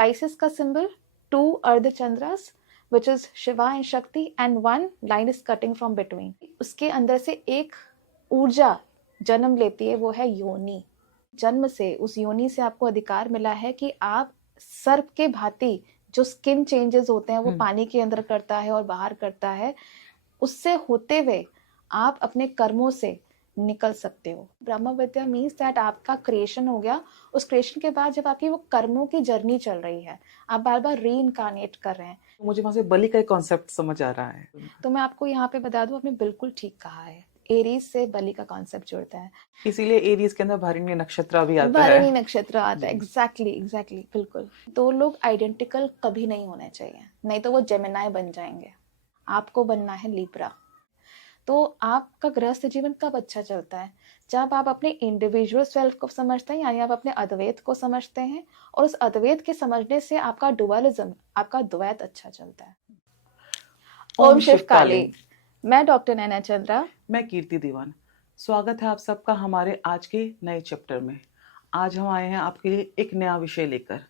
Spices का symbol 2 अर्धचंद्रास which is Shiva and शक्ति and 1 line is cutting from between. उसके अंदर से एक ऊर्जा जन्म लेती है, वो है योनि। जन्म से उस योनि से आपको अधिकार मिला है कि आप सर्प के भांति जो स्किन चेंजेस होते हैं वो पानी के अंदर करता है और बाहर करता है, उससे होते हुए आप अपने कर्मों से निकल सकते हो। ब्रह्म विद्या मीन्स दैट आपका क्रिएशन हो गया, उस क्रिएशन के बाद जब आपकी वो कर्मों की जर्नी चल रही है, आप बार बार रीइनकार्नेट कर रहे हैं। मुझे वहां से बलि का कॉन्सेप्ट समझ आ रहा है। तो मैं आपको यहाँ पे बता दूं, आपने बिल्कुल ठीक कहा है, एरीज से बलि का कॉन्सेप्ट जुड़ता है, इसीलिए एरीज के अंदर भरणी नक्षत्र भी आता भरणी है। नक्षत्र आता है। एग्जैक्टली बिल्कुल। दो लोग आइडेंटिकल कभी नहीं होने चाहिए, नहीं तो वो जेमिनाई बन जाएंगे। आपको बनना है लिब्रा। तो आपका गृहस्थ जीवन कब अच्छा चलता है? जब आप अपने इंडिविजुअल सेल्फ को समझते हैं, यानी आप अपने अद्वैत को समझते हैं, और उस अद्वैत के समझने से आपका डुअलिज्म, आपका द्वैत अच्छा चलता है। ओम शिव काली। मैं डॉक्टर नैना चंद्रा। मैं कीर्ति दीवान। स्वागत है आप सबका हमारे आज के नए चैप्टर में। आज हम आए हैं आपके लिए एक नया विषय लेकर।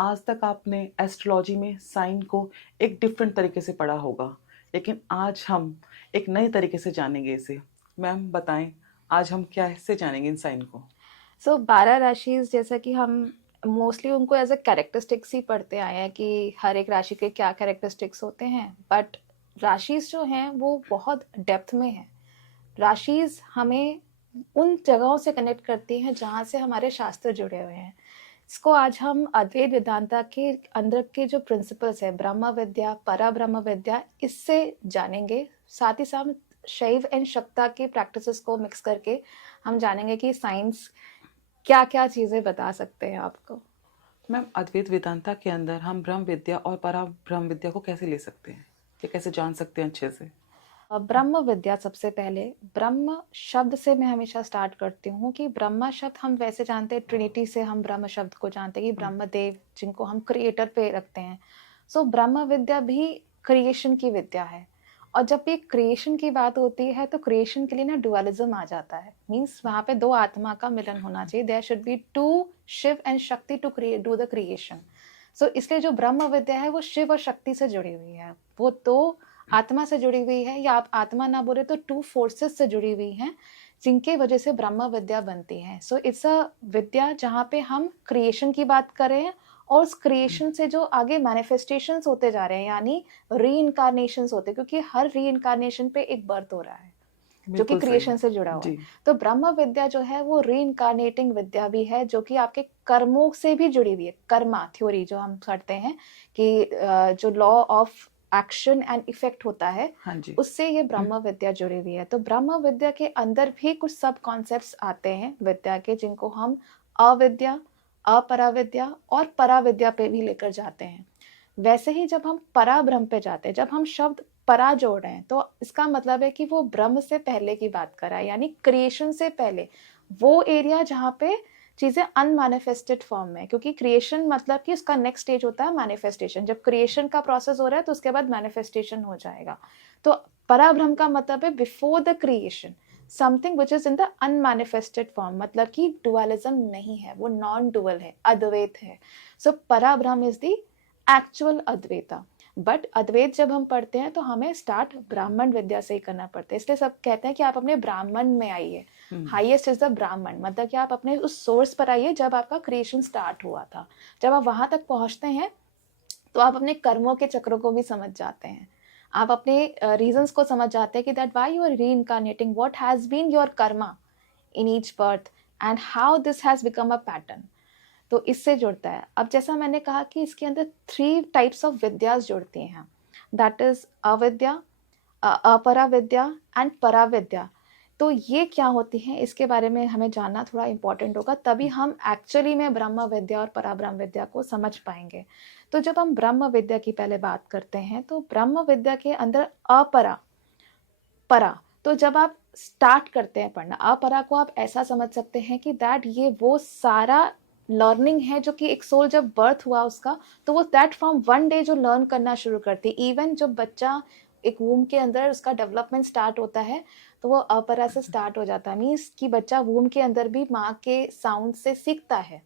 आज तक आपने एस्ट्रोलॉजी में साइन को एक डिफरेंट तरीके से पढ़ा होगा, लेकिन आज हम एक नए तरीके से जानेंगे इसे। मैम बताएं, आज हम क्या से जानेंगे इन साइन को? 12 राशि, जैसा कि हम मोस्टली उनको एज अ कैरेक्टरिस्टिक्स ही पढ़ते आए हैं कि हर एक राशि के क्या कैरेक्टरिस्टिक्स होते हैं, बट राशिज जो हैं वो बहुत डेप्थ में है। राशिज हमें उन जगहों से कनेक्ट करती हैं जहाँ से हमारे शास्त्र जुड़े हुए हैं। इसको आज हम अद्वैत वेदांता के अंदर के जो प्रिंसिपल्स है, ब्रह्म विद्या, परा ब्रह्म विद्या, इससे जानेंगे। साथ ही साथ शैव एंड शक्ता के प्रैक्टिसेस को मिक्स करके हम जानेंगे कि साइंस क्या क्या चीजें बता सकते हैं आपको। मैम, अद्वैत वेदांता के अंदर हम ब्रह्म विद्या और परा ब्रह्म विद्या को कैसे ले सकते हैं, ये कैसे जान सकते हैं अच्छे से? ब्रह्म विद्या, सबसे पहले ब्रह्म शब्द से मैं हमेशा स्टार्ट करती हूँ कि ब्रह्मा शब्द हम वैसे जानते हैं, ट्रिनिटी से हम ब्रह्म शब्द को जानते हैं कि ब्रह्म देव, जिनको हम क्रिएटर पे रखते हैं। सो ब्रह्म विद्या भी क्रिएशन की विद्या है। और जब भी क्रिएशन की बात होती है तो क्रिएशन के लिए ना डुअलिज्म आ जाता है। मीन्स वहां पे दो आत्मा का मिलन होना चाहिए। There should be two Shiva and Shakti to do the creation. So इसलिए जो ब्रह्म विद्या है वो शिव और शक्ति से जुड़ी हुई है, वो दो आत्मा से जुड़ी हुई है, या आप आत्मा ना बोले तो 2 फोर्सेस से जुड़ी हुई हैं, जिनके वजह से ब्रह्म विद्या बनती है। सो इट्स अ विद्या जहाँ पे हम क्रिएशन की बात कर रहे हैं, और उस क्रिएशन से जो आगे मैनिफेस्टेशंस होते जा रहे हैं, यानी री इनकारनेशंस होते हैं, क्योंकि हर री इनकारनेशन पे एक बर्थ हो रहा है जो कि क्रिएशन से जुड़ा हुआ है। तो ब्रह्म विद्या जो है वो री इनकारनेटिंग विद्या भी है, जो कि आपके कर्मों से भी जुड़ी हुई है। कर्मा थ्योरी जो हम करते हैं कि जो law of action and effect होता है, उससे ये ब्रह्म विद्या जुड़ी हुई है। तो ब्रह्म विद्या के अंदर भी कुछ सब कॉन्सेप्ट्स आते हैं विद्या के, जिनको हम अविद्या, अपराविद्या और पराविद्या पे भी लेकर जाते हैं। वैसे ही जब हम पराब्रह्म पे जाते हैं, जब हम शब्द परा जोड़ रहे हैं, तो इसका मतलब है कि वो ब्रह्म से पहले की बात कर रहा है, यानी क्रिएशन से पहले वो एरिया जहाँ पे चीजें अनमैनिफेस्टेड फॉर्म में, क्योंकि क्रिएशन मतलब कि उसका नेक्स्ट स्टेज होता है मैनिफेस्टेशन। जब क्रिएशन का प्रोसेस हो रहा है तो उसके बाद मैनिफेस्टेशन हो जाएगा। तो पराब्रह्म का मतलब है before the creation, something which is in the unmanifested form, मतलब कि डुअलिज्म नहीं है, वो नॉन डुअल है, अद्वैत है। So Parabrahma is the actual Advaita. But Advaita जब हम पढ़ते हैं तो हमें स्टार्ट ब्राह्मण विद्या से ही करना पड़ता है। इसलिए सब कहते हैं कि आप अपने ब्राह्मण में आइए। हाईएस्ट इज द ब्राह्मण, मतलब कि आप अपने उस सोर्स पर आइए जब आपका क्रिएशन स्टार्ट हुआ था। जब आप वहां तक पहुंचते हैं तो आप अपने कर्मों के चक्रों को भी समझ जाते हैं, आप अपने रीजंस को समझ जाते हैं कि that why you are reincarnating, what has been your karma in each birth and how this has become a pattern. तो इससे जुड़ता है। अब जैसा मैंने कहा कि इसके अंदर 3 टाइप्स ऑफ विद्यास जुड़ती हैं, दैट इज अविद्या, अपरा विद्या एंड पराविद्या। तो ये क्या होती हैं, इसके बारे में हमें जानना थोड़ा इम्पोर्टेंट होगा, तभी हम एक्चुअली में ब्रह्म विद्या और पराब्रह्म विद्या को समझ पाएंगे। तो जब हम ब्रह्म विद्या की पहले बात करते हैं तो ब्रह्म विद्या के अंदर अपरा, परा, तो जब आप स्टार्ट करते हैं पढ़ना, अपरा को आप ऐसा समझ सकते हैं कि दैट ये वो सारा लर्निंग है जो कि एक सोल जब बर्थ हुआ उसका, तो वो दैट फ्रॉम 1 डे जो लर्न करना शुरू करती है। इवन जब बच्चा एक वूम के अंदर उसका डेवलपमेंट स्टार्ट होता है तो वो अपरा से स्टार्ट हो जाता है। मीन्स कि बच्चा वूम के अंदर भी माँ के साउंड से सीखता है।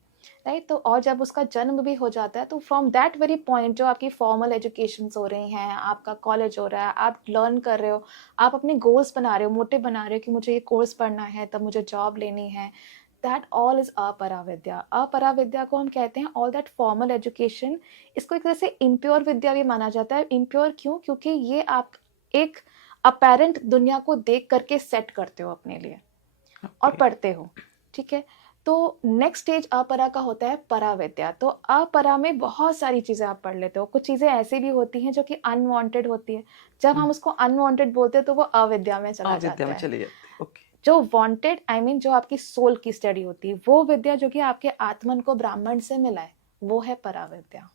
राइट। तो और जब उसका जन्म भी हो जाता है तो फ्रॉम दैट वेरी पॉइंट जो आपकी फॉर्मल एजुकेशन हो रही हैं, आपका कॉलेज हो रहा है, आप लर्न कर रहे हो, आप अपने गोल्स बना रहे हो, मोटिव बना रहे हो कि मुझे ये कोर्स पढ़ना है, तब मुझे जॉब लेनी है, दैट ऑल इज अपरा विद्या। अपरा विद्या को हम कहते हैं ऑल दैट फॉर्मल एजुकेशन। इसको एक तरह से इम्प्योर विद्या भी माना जाता है। इम्प्योर क्यों? क्योंकि ये आप एक अपेरेंट दुनिया को देख करके सेट करते हो अपने लिए और Okay. पढ़ते हो, ठीक है। तो नेक्स्ट स्टेज अपरा का होता है परा विद्या। तो अपरा में बहुत सारी चीजें आप पढ़ लेते हो। कुछ चीजें ऐसी भी होती हैं जो कि अनवांटेड होती है, जब हम उसको अनवांटेड बोलते हैं तो वो अविद्या में चला अविद्या जाता में है। चली जाती है। ओके। जो वांटेड आई मीन जो आपकी सोल की स्टडी होती है, वो विद्या जो कि आपके आत्मन को ब्राह्मण से मिला है, वो है परा विद्या।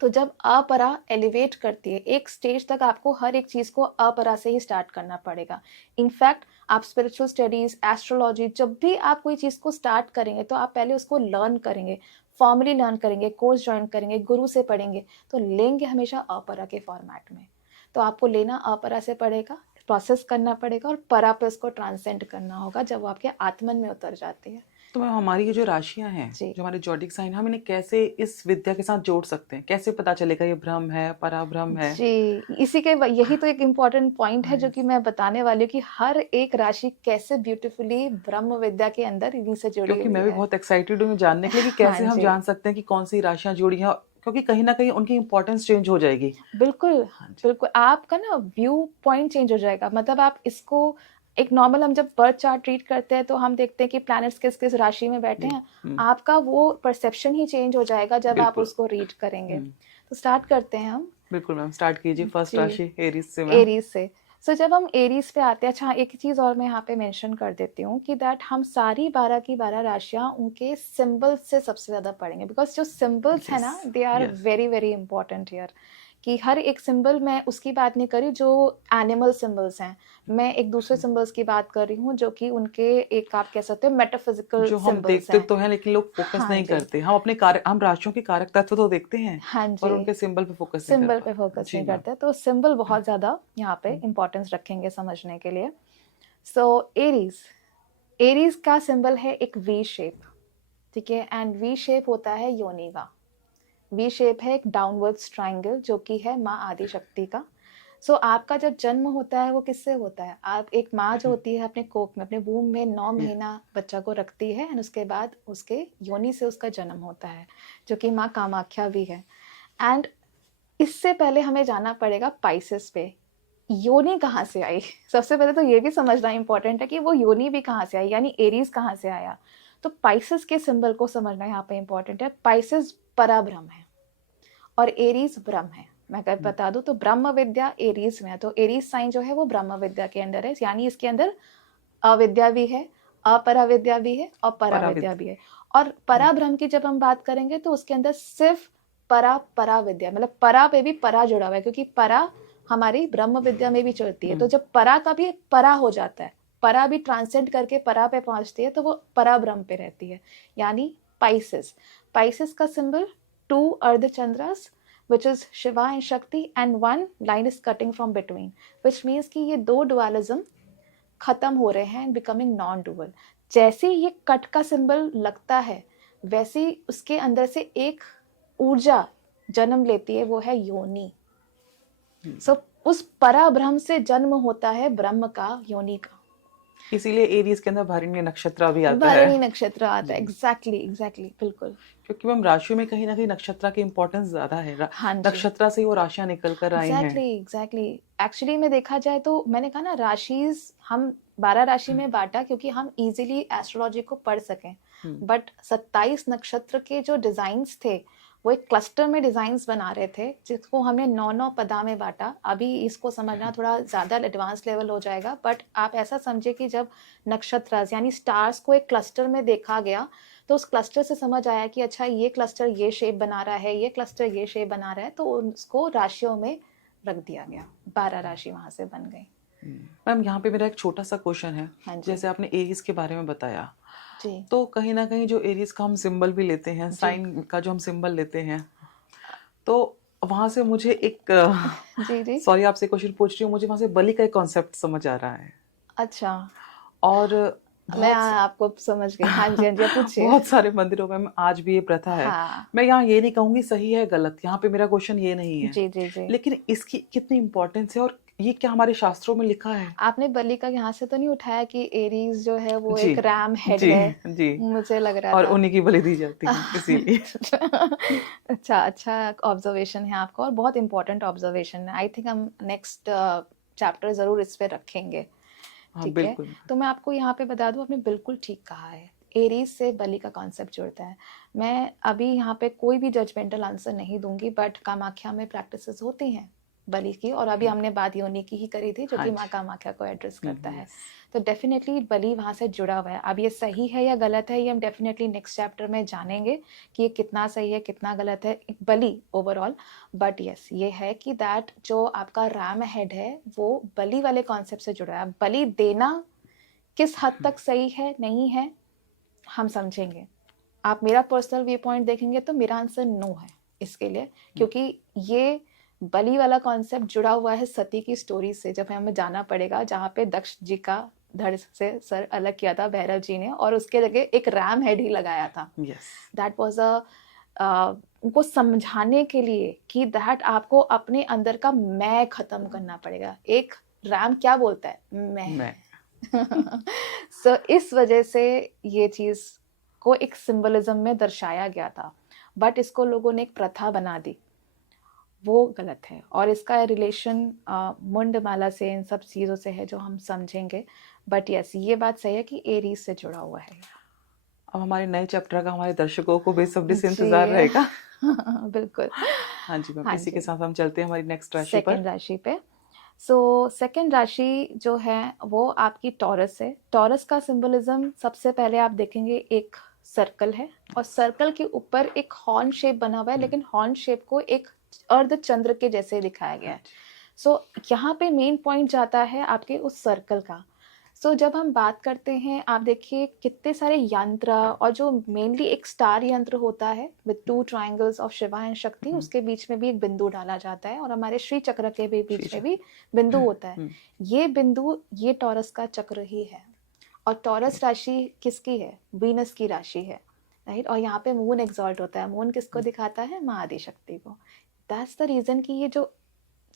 तो जब अपरा एलिवेट करती है एक स्टेज तक, आपको हर एक चीज को अपरा से ही स्टार्ट करना पड़ेगा। इनफैक्ट आप स्पिरिचुअल स्टडीज, एस्ट्रोलॉजी, जब भी आप कोई चीज को स्टार्ट करेंगे तो आप पहले उसको लर्न करेंगे, फॉर्मली लर्न करेंगे, कोर्स ज्वाइन करेंगे, गुरु से पढ़ेंगे, तो लेंगे हमेशा अपरा के फॉर्मेट में। तो आपको लेना अपरा से पड़ेगा, प्रोसेस करना पड़ेगा और परा पे उसको ट्रांसेंड करना होगा जब वो आपके आत्मन में उतर जाती है। तो मैम हमारी ये जो राशियां हैं, जी जो हमारे जॉडिक साइन, हम इन्हें कैसे इस विद्या के साथ जोड़ सकते हैं? कैसे पता चलेगा ये भ्रम है, पराभ्रम है? जी, इसी के यही तो एक इम्पोर्टेंट पॉइंट है जो हाँ, कि मैं बताने वाली हूँ कि हर एक राशि कैसे ब्यूटीफुली ब्रह्म विद्या के अंदर इन्हीं से जुड़ी क्योंकि हुई मैं भी है। बहुत एक्साइटेड हूँ जानने के लिए कि हाँ कैसे हम जी, जान सकते हैं कि कौन सी राशियां जुड़ी हैं, क्योंकि कहीं ना कहीं उनकी इंपॉर्टेंस चेंज हो जाएगी। बिल्कुल, हाँ जी। बिल्कुल आपका ना व्यू पॉइंट चेंज हो जाएगा। मतलब आप इसको एक नॉर्मल, हम जब बर्थ चार्ट ट्रीट करते हैं तो हम देखते हैं कि प्लैनेट्स किस किस राशि में बैठे जी। हैं। आपका वो परसेप्शन ही चेंज हो जाएगा जब आप बिल्कुल। उसको रीड करेंगे। हम्म, तो स्टार्ट करते हैं हम। बिल्कुल मैम, स्टार्ट कीजिए। फर्स्ट जी, राशि एरीज से मैम। एरीज से। सो जब हम एरीज पे आते हैं, अच्छा एक चीज और मैं यहाँ पे मेंशन कर देती हूँ कि दैट हम सारी 12 की 12 राशियां उनके सिंबल्स से सबसे ज्यादा पढ़ेंगे, बिकॉज जो सिंबल्स है यस, ना, they are yes. Very very important here. कि हर एक सिंबल, मैं उसकी बात नहीं कर रही जो एनिमल सिंबल्स हैं, मैं एक दूसरे सिंबल्स की बात कर रही हूँ जो कि उनके एक आप कह सकते हो मेटाफिजिकल जो हम सिंबल्स देखते हैं। तो हैं लेकिन लोग फोकस हाँ नहीं जी, करते। हम अपने कार्य, हम राशियों के कारक तत्व तो देखते हैं, हाँ पर जी, उनके सिंबल पे फोकस नहीं कर सिंबल पे पाते। फोकस जी नहीं मैम। करते, तो सिंबल बहुत ज्यादा यहाँ पे इंपॉर्टेंस रखेंगे समझने के लिए। सो एरीज, एरीज का सिंबल है एक वी शेप, ठीक है। एंड वी शेप होता है योनि का। वी शेप है एक डाउनवर्ड्स ट्राइंगल जो कि है माँ आदि शक्ति का। सो आपका जब जन्म होता है वो किससे होता है? आप एक माँ जो होती है अपने कोख में, अपने वूम में 9 महीना बच्चा को रखती है, एंड उसके बाद उसके योनि से उसका जन्म होता है, जो कि माँ कामाख्या भी है। एंड इससे पहले हमें जाना पड़ेगा पाइसेस पे। योनि कहाँ से आई? सबसे पहले तो ये भी समझना इंपॉर्टेंट है कि वो योनि भी कहाँ से आई, यानी एरीज कहाँ से आया। तो पाइसेस के सिंबल को समझना यहाँ पे इंपॉर्टेंट है। पाइसेस पराब्रह्म है और एरीज ब्रह्म है। मैं अगर बता दूं तो ब्रह्म विद्या एरीज में है, तो एरीज साइन जो है वो ब्रह्म विद्या के अंदर है, यानी इसके अंदर अविद्या भी है, अपरा विद्या भी है और परा विद्या पराविद्या। भी है। और परा ब्रह्म की जब हम बात करेंगे तो उसके अंदर सिर्फ परा परा विद्या, मतलब परा पे भी परा जुड़ा हुआ है, क्योंकि परा हमारी ब्रह्म विद्या में भी चलती है। तो जब परा का भी परा हो जाता है, परा भी ट्रांसेंड करके परा पे पहुंचती है, तो वो परा ब्रह्म पे रहती है, यानी पाइसेस। पाइसेस का symbol 2 अर्धचंद्रास which is Shiva and Shakti, and one line is cutting from between, which means कि ये दो dualism खत्म हो रहे हैं एंड बिकमिंग नॉन डुअल। जैसे ये कट का सिंबल लगता है, वैसे उसके अंदर से एक ऊर्जा जन्म लेती है, वो है योनि। सो उस पराब्रह्म से जन्म होता है ब्रह्म का, योनि का। इसीलिए एरीज के अंदर भरणी नक्षत्र भी आता है। भरणी नक्षत्र आता है, जी। एग्जैक्टली एग्जैक्टली, बिल्कुल। क्योंकि मैम राशियों में कहीं ना कहीं नक्षत्र की इंपॉर्टेंस ज्यादा है। हाँ जी, नक्षत्र से ही वो राशियां निकल कर आई हैं। Exactly exactly. एक्चुअली में देखा जाए तो मैंने कहा ना, राशिज हम 12 राशि में बांटा क्योंकि हम इजीली एस्ट्रोलॉजी को पढ़ सकें। बट 27 नक्षत्र के जो डिजाइन्स थे वो एक क्लस्टर में डिजाइन्स बना रहे थे, जिसको हमने 9 पदा में बांटा। अभी इसको समझना थोड़ा ज्यादा एडवांस लेवल हो जाएगा, बट आप ऐसा समझे कि जब नक्षत्र यानी स्टार्स को एक क्लस्टर में देखा गया तो उस क्लस्टर से समझ आया कि अच्छा ये क्लस्टर ये शेप बना रहा है, ये क्लस्टर ये शेप बना रहा है, तो उसको राशियों में रख दिया गया। 12 राशि वहां से बन गई। मैम यहाँ पे मेरा एक छोटा सा क्वेश्चन है। हाँ जी, जैसे आपने एरीज के बारे में बताया, जी तो कहीं ना कहीं जो एरीज का हम सिंबल भी लेते हैं, जी, साइन का जो हम सिंबल लेते हैं, तो वहां से मुझे एक जी जी, सॉरी आपसे क्वेश्चन पूछ रही हूँ, मुझे वहां से बलि का एक कॉन्सेप्ट समझ आ रहा है। अच्छा, और मैं बहुत आपको समझ गई। हाँ जी, हाँ जी, आप पूछिए। बहुत सारे मंदिरों में आज भी ये प्रथा है। हाँ, मैं यहाँ ये नहीं कहूंगी सही है गलत, यहाँ पे मेरा क्वेश्चन ये नहीं है, जी, जी, जी। लेकिन इसकी कितनी इम्पोर्टेंस है और ये क्या हमारे शास्त्रों में लिखा है? आपने बलि का यहाँ से तो नहीं उठाया कि एरीज जो है वो जी एक रैम हेड जी है? जी। मुझे लग रहा और था। उन्हीं की बलि दी जाती है इसीलिए। अच्छा, अच्छा ऑब्जर्वेशन है आपका और बहुत इंपॉर्टेंट ऑब्जर्वेशन है। आई थिंक हम नेक्स्ट चैप्टर ज़रूर इस पे रखेंगे। हाँ ठीक है, बिल्कुल। तो मैं आपको यहाँ पे बता दूँ, आपने बिल्कुल ठीक कहा है, एरीज से बलि का कॉन्सेप्ट जुड़ता है। मैं अभी यहाँ पे कोई भी जजमेंटल आंसर नहीं दूंगी, बट कामाख्या में प्रैक्टिसेस होती हैं बलि की, और अभी हमने बात योनि की ही करी थी जो हाँ कि जी। माँ कामाख्या को एड्रेस करता है। यस। तो डेफिनेटली बलि वहाँ से जुड़ा हुआ है। अब ये सही है या गलत है, ये हम डेफिनेटली नेक्स्ट चैप्टर में जानेंगे कि ये कितना सही है कितना गलत है बलि ओवरऑल। बट यस, ये है कि दैट जो आपका राम हेड है वो बलि वाले कॉन्सेप्ट से जुड़ा है। बलि देना किस हद तक सही है नहीं है हम समझेंगे। आप मेरा पर्सनल व्यू पॉइंट देखेंगे तो मेरा आंसर नो है इसके लिए, क्योंकि ये बलि वाला कॉन्सेप्ट जुड़ा हुआ है सती की स्टोरी से, जब हमें जाना पड़ेगा जहाँ पे दक्ष जी का धड़ से सर अलग किया था भैरव जी ने, और उसके जगह एक रैम हेड ही लगाया था। यस। दैट वाज उनको समझाने के लिए कि दैट आपको अपने अंदर का मैं खत्म करना पड़ेगा। एक रैम क्या बोलता है? मैं। सो इस वजह से ये चीज को एक सिंबलिज्म में दर्शाया गया था, बट इसको लोगों ने एक प्रथा बना दी, वो गलत है। और इसका रिलेशन मुंडमाला से इन सब चीज़ों से है जो हम समझेंगे। बट यस, ये बात सही है कि एरीज से जुड़ा हुआ है। अब हमारे नए चैप्टर का हमारे दर्शकों को बेसब्री से जी। इंतजार रहेगा। बिल्कुल। हाँ जी मैम, हाँ इसी के जी, साथ हम चलते हैं हमारी नेक्स्ट राशि पर। सेकंड राशि पे। सो सेकंड राशि जो है वो आपकी टॉरस है। टॉरस का सिंबलिज्म सबसे पहले आप देखेंगे एक सर्कल है, और सर्कल के ऊपर एक हॉर्न शेप बना हुआ है, लेकिन हॉर्न शेप को एक अर्ध चंद्र के जैसे दिखाया गया है। सो यहाँ पे मेन पॉइंट जाता है आपके उस सर्कल का। सो जब हम बात करते हैं, आप देखिए कितने सारे यंत्र, और जो मेनली एक स्टार यंत्र होता है with 2 triangles of Shiva and शक्ति, उसके बीच में भी एक बिंदु डाला जाता है, और हमारे श्री चक्र के भी बीच में भी बिंदु होता है। ये बिंदु ये टॉरस का चक्र ही है। और टॉरस राशि किसकी है? वीनस की राशि है, राइट। और यहाँ पे मून एग्जॉल्ट होता है। मून किसको दिखाता है? माँ आदि शक्ति को। दैट्स द रीजन कि ये जो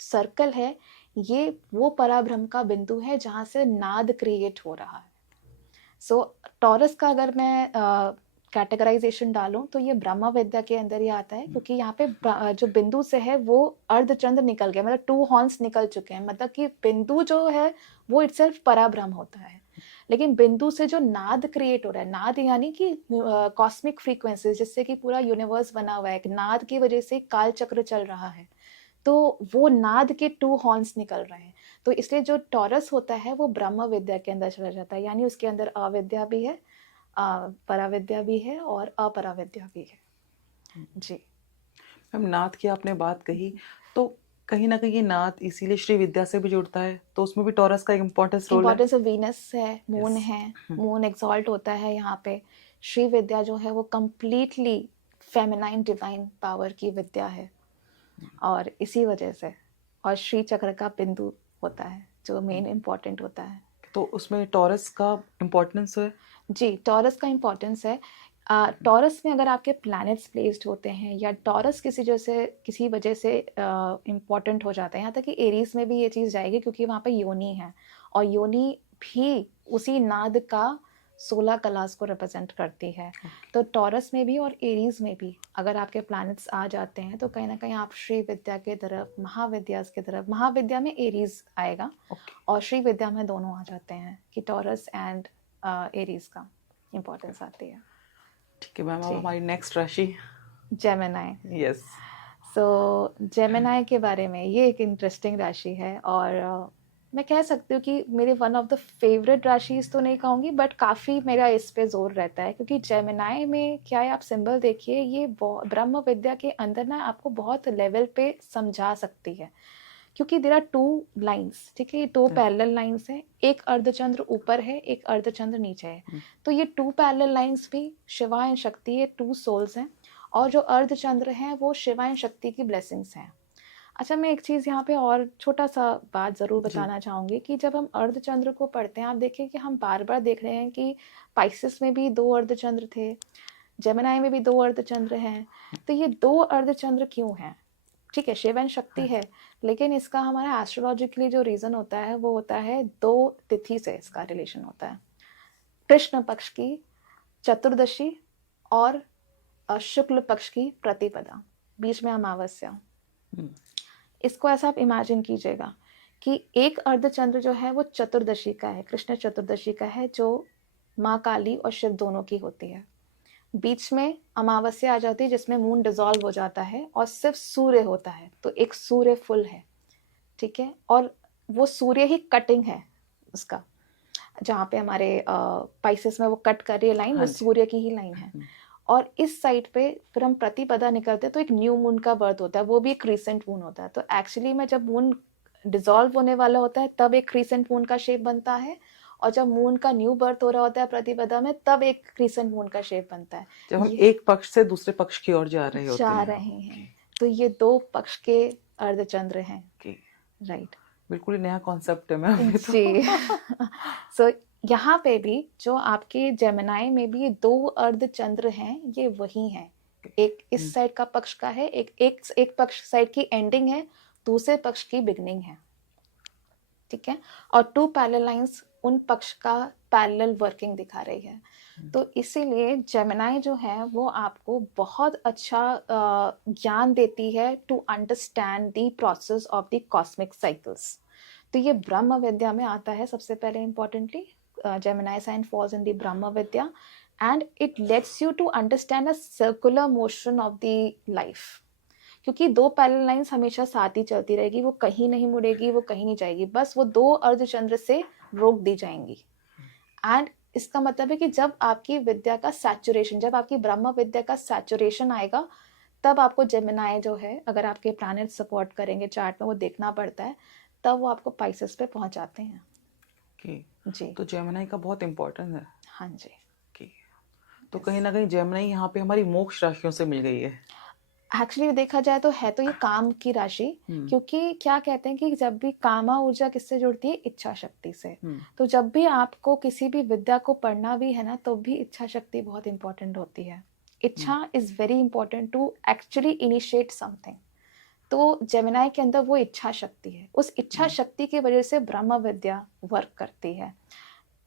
सर्कल है ये वो पराब्रह्म का बिंदु है जहाँ से नाद क्रिएट हो रहा है। सो टॉरस का अगर मैं कैटेगराइजेशन डालूं तो ये ब्रह्म विद्या के अंदर ही आता है, क्योंकि यहाँ पे जो बिंदु से है वो अर्धचंद्र निकल गया, मतलब 2 हॉर्न्स निकल चुके हैं, मतलब कि बिंदु जो है वो इटसेल्फ पराब्रह्म होता है। लेकिन बिंदु से जो नाद क्रिएट हो रहा है, नाद यानी कि कॉस्मिक फ्रीक्वेंसीज, जिससे कि पूरा यूनिवर्स बना हुआ है, एक नाद की वजह से काल चक्र चल रहा है, तो वो नाद के 2 हॉर्न्स निकल रहे हैं। तो इसलिए जो टॉरस होता है वो ब्रह्म विद्या के अंदर चला जाता है, यानी उसके अंदर अविद्या भी है, पराविद्या भी है और अपराविद्या भी है। जी मैम, नाथ की आपने बात कही, तो कहीं ना कहीं ये नाथ इसीलिए श्री विद्या से भी जुड़ता है, तो उसमें भी टॉरस का इम्पोर्टेंस रोल है। इम्पोर्टेंस ऑफ वीनस है, मून यस। है, मून एक्सॉल्ट होता है यहाँ पे। श्री विद्या जो है वो कंप्लीटली फेमिनाइन डिवाइन पावर की विद्या है, और इसी वजह से, और श्री चक्र का बिंदु होता है जो मेन इम्पोर्टेंट होता है। तो उसमें टॉरस का इम्पोर्टेंस है। जी, टॉरस का इम्पोर्टेंस है। टॉरस में अगर आपके प्लैनेट्स प्लेस्ड होते हैं, या टॉरस किसी वजह से इम्पोर्टेंट हो जाता है, यहाँ तक कि एरीज में भी ये चीज़ जाएगी, क्योंकि वहाँ पे योनि है, और योनि भी उसी नाद का 16 कलास को रिप्रेजेंट करती है। तो टॉरस में भी और एरीज में भी अगर आपके प्लैनेट्स आ जाते हैं तो कहीं ना कहीं आप श्री विद्या के तरफ, महाविद्या के तरफ, महाविद्या में एरीज आएगा और श्री विद्या में दोनों आ जाते हैं, कि टॉरस एंड एरीज का इम्पोर्टेंस आती है। ठीक है मैम, अब जी। हमारी नेक्स्ट राशि। जेमिनाई। यस। सो जेमिनाई के बारे में, ये एक इंटरेस्टिंग राशि है, और मैं कह सकती हूँ कि मेरी वन ऑफ द फेवरेट राशिज तो नहीं कहूँगी, बट काफ़ी मेरा इस पे जोर रहता है, क्योंकि जेमिनाई में क्या है, आप सिंबल देखिए, ये ब्रह्म विद्या के अंदर ना आपको बहुत लेवल पे समझा सकती है, क्योंकि देयर आर 2 लाइंस, ठीक है, ये 2 पैरेलल लाइंस हैं, एक अर्धचंद्र ऊपर है, एक अर्धचंद्र नीचे है। तो ये 2 पैरेलल लाइंस भी शिवा एंड शक्ति, ये 2 सोल्स हैं, और जो अर्धचंद्र हैं वो शिवा एंड शक्ति की ब्लेसिंग्स हैं। अच्छा, मैं एक चीज़ यहाँ पे और छोटा-सा बात ज़रूर जी। बताना चाहूँगी कि जब हम अर्धचंद्र को पढ़ते हैं, आप देखिए कि हम बार-बार देख रहे हैं कि पाइसेस में भी 2 अर्धचंद्र थे, जेमिनी में भी 2 अर्धचंद्र हैं। तो ये 2 अर्धचंद्र क्यों हैं? ठीक है, शिव एंड शक्ति हाँ है, लेकिन इसका हमारा एस्ट्रोलॉजिकली जो रीज़न होता है, वो होता है 2 तिथि से इसका रिलेशन होता है। कृष्ण पक्ष की चतुर्दशी और शुक्ल पक्ष की प्रतिपदा, बीच में अमावस्या। हम्म, इसको ऐसा आप इमेजिन कीजिएगा कि एक अर्धचंद्र जो है वो चतुर्दशी का है, कृष्ण चतुर्दशी का है, जो माँ काली और शिव दोनों की होती है। बीच में अमावस्या आ जाती है जिसमें मून डिसॉल्व हो जाता है और सिर्फ सूर्य होता है, तो एक सूर्य फुल है, ठीक है। और वो सूर्य ही कटिंग है उसका, जहाँ पे हमारे पाइसेस में वो कट कर रही है लाइन, वो हाँ जी। सूर्य की ही लाइन है। हम्म, और इस साइड पे फिर हम प्रतिपदा निकलते हैं तो एक न्यू मून का बर्थ होता है, वो भी एक क्रीसेंट मून होता है। तो एक्चुअली में जब मून डिसॉल्व होने वाला होता है तब एक क्रीसेंट मून का शेप बनता है, और जब मून का न्यू बर्थ हो रहा होता है प्रतिपदा में तब एक क्रीसेंट मून का शेप बनता है। जब हम ये एक पक्ष से दूसरे पक्ष की ओर जा रहे होते जा हैं। रहे हैं, तो ये 2 पक्ष के अर्धचंद्र हैं, ओके, राइट। बिल्कुल ही नया कॉन्सेप्ट है मैम ये जी। तो। सो यहाँ पे भी जो आपके जेमिनी में भी 2 अर्धचंद्र हैं, ये वही हैं। एक इस साइड का पक्ष का है, एक पक्ष साइड की एंडिंग है, दूसरे पक्ष की बिगनिंग है, ठीक है। और 2 पैरेलल लाइंस उन पक्ष का पैरेलल वर्किंग दिखा रही है। तो इसीलिए जेमिनी जो है वो आपको बहुत अच्छा ज्ञान देती है to understand the process of the cosmic cycles. तो ये ब्रह्म विद्या में आता है सबसे पहले importantly. Gemini sign falls in the Brahma Vidya, and it lets you to understand a circular motion of the life, क्योंकि 2 पैरेलल लाइंस हमेशा साथ ही चलती रहेगी, वो कहीं नहीं मुड़ेगी, वो कहीं नहीं जाएगी, बस वो 2 अर्धचंद्र से रोक दी जाएंगी। एंड इसका मतलब है कि जब आपकी विद्या का सैचुरेशन, जब आपकी ब्रह्म विद्या का सैचुरेशन आएगा, तब आपको जेमिनी जो है, अगर आपके प्लैनेट सपोर्ट करेंगे चार्ट में, वो देखना पड़ता है, तब वो आपको पाइसेस पे पहुंच जाते हैं। ओके, जी, तो जेमिनी का बहुत इम्पोर्टेंस है। हाँ जी। ओके, तो कहीं ना कहीं जेमिनी यहाँ पे हमारी मोक्ष राशियों से मिल गई है। एक्चुअली देखा जाए तो है तो ये काम की राशि, क्योंकि क्या कहते हैं कि जब भी कामा ऊर्जा किससे जुड़ती है, इच्छा शक्ति से। तो जब भी आपको किसी भी विद्या को पढ़ना भी है ना, तो भी इच्छा शक्ति बहुत इंपॉर्टेंट होती है। इच्छा is very important to actually initiate something. तो जेमिनी के अंदर वो इच्छा शक्ति है, उस इच्छा शक्ति की वजह से ब्रह्म विद्या वर्क करती है।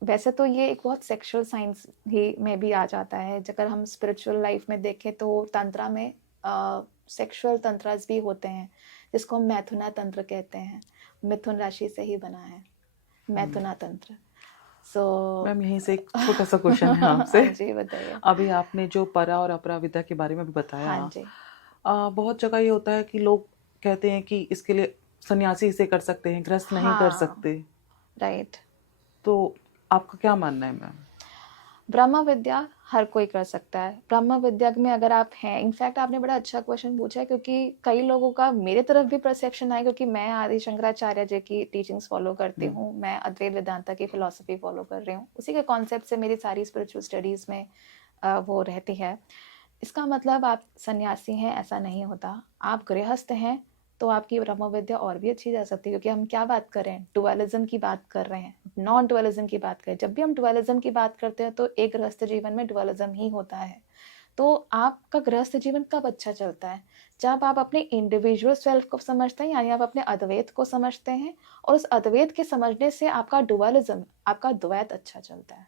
वैसे तो ये एक बहुत सेक्सुअल साइंस ही में भी आ जाता है, अगर हम स्पिरिचुअल लाइफ में देखें तो तंत्रा में सेक्सुअल तंत्रास भी होते हैं, जिसको हम मैथुना तंत्र कहते हैं। मिथुन राशि से ही बना है मैथुना तंत्र। सो मैम यहीं से एक छोटा सा क्वेश्चन है आपसे। हाँ जी, बताइए। अभी आपने जो परा और अपरा विद्या के बारे में भी बताया, हाँ जी, बहुत जगह ये होता है कि लोग कहते हैं कि इसके लिए सन्यासी इसे कर सकते हैं, गृहस्थ नहीं कर हाँ, सकते। राइट। तो आपका क्या मानना है मैम? ब्रह्म विद्या हर कोई कर सकता है। ब्रह्म विद्या में अगर आप हैं, इनफैक्ट आपने बड़ा अच्छा क्वेश्चन पूछा है, क्योंकि कई लोगों का मेरे तरफ भी परसेप्शन है, क्योंकि मैं आदि शंकराचार्य जी की टीचिंग्स फॉलो करती हूँ, मैं अद्वैत वेदांता की फिलॉसफी फॉलो कर रही हूँ, उसी के कॉन्सेप्ट से मेरी सारी स्पिरिचुअल स्टडीज़ में वो रहती है। इसका मतलब आप सन्यासी हैं ऐसा नहीं होता, आप गृहस्थ हैं तो आपकी ब्रह्म विद्या और भी अच्छी जा सकती है, क्योंकि हम क्या बात कर रहे हैं, डुअलिज्म की बात कर रहे हैं, नॉन डुअलिज्म की बात करें। जब भी हम डुअलिज्म की बात करते हैं तो एक गृहस्थ जीवन में डुअलिज्म ही होता है। तो आपका गृहस्थ जीवन कब अच्छा चलता है, जब आप अपने इंडिविजुअल सेल्फ को समझते हैं, यानी आप अपने अद्वैत को समझते हैं, और उस अद्वैत के समझने से आपका डुअलिज्म, आपका द्वैत अच्छा चलता है।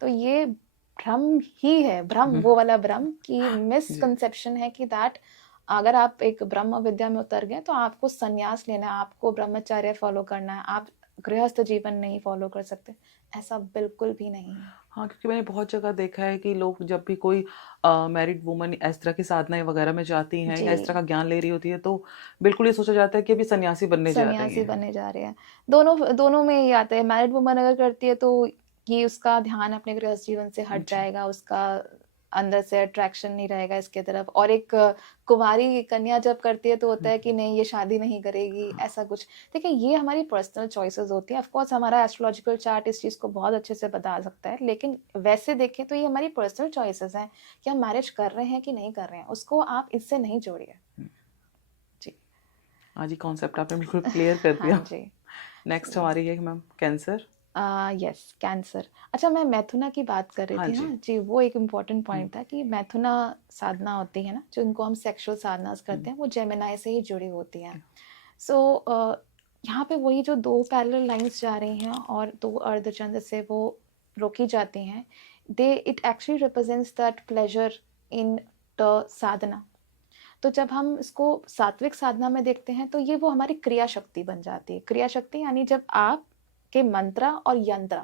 तो ये भ्रम ही है, भ्रम वो वाला भ्रम की मिसकंसेप्शन है कि दैट अगर आप एक ब्रह्म विद्या में उतर गए तो आपको संन्यास लेना है, आपको ब्रह्मचर्य फॉलो करना है, आप गृहस्थ जीवन नहीं फॉलो कर सकते, ऐसा बिल्कुल भी नहीं है। हाँ, क्योंकि मैंने बहुत जगह देखा है कि लोग जब भी कोई मैरिड वुमन इस तरह की साधनाएं वगैरह में जाती हैं या इस तरह जी, का ज्ञान ले रही होती है, तो बिल्कुल ये सोचा जाता है कि अभी सन्यासी बनने जा रही सन्यासी हैं। बनने जा रहे हैं। दोनों दोनों में ये आता है, मैरिड वुमन अगर करती है तो ये उसका ध्यान अपने गृहस्थ जीवन से हट जी। जाएगा, उसका अंदर से अट्रैक्शन नहीं रहेगा इसके तरफ। और एक कुंवारी कन्या जब करती है तो होता है कि नहीं ये शादी नहीं करेगी, ऐसा कुछ। देखिए ये हमारी पर्सनल चॉइसेस होती हैं, ऑफ कोर्स हमारा एस्ट्रोलॉजिकल चार्ट इस चीज़ को बहुत अच्छे से बता सकता है, लेकिन वैसे देखें तो ये हमारी पर्सनल चॉइसेस हैं कि हम मैरिज कर रहे हैं कि नहीं कर रहे हैं, उसको आप इससे नहीं जोड़िए। जी। आज ये कॉन्सेप्ट आपने बिल्कुल क्लियर कर दिया। हाँ जी। नेक्स्ट हमारी है मैम कैंसर। Yes, cancer. अच्छा, मैं मैथुना की बात कर रही हाँ थी जी। ना जी, वो एक इम्पॉर्टेंट हम्म, पॉइंट था कि मैथुना साधना होती है ना, जो इनको हम सेक्सुअल साधनास करते हैं, वो जेमिनाई से ही जुड़ी होती हैं। सो यहाँ पे वही जो दो पैरेलल लाइंस जा रही हैं और दो अर्धचंद्र से वो रोकी जाती हैं, they it actually represents that pleasure in the sadhana. तो जब हम इसको सात्विक साधना में देखते हैं तो ये वो हमारी क्रिया शक्ति बन जाती है। क्रिया शक्ति यानी जब आप के मंत्र और यंत्र,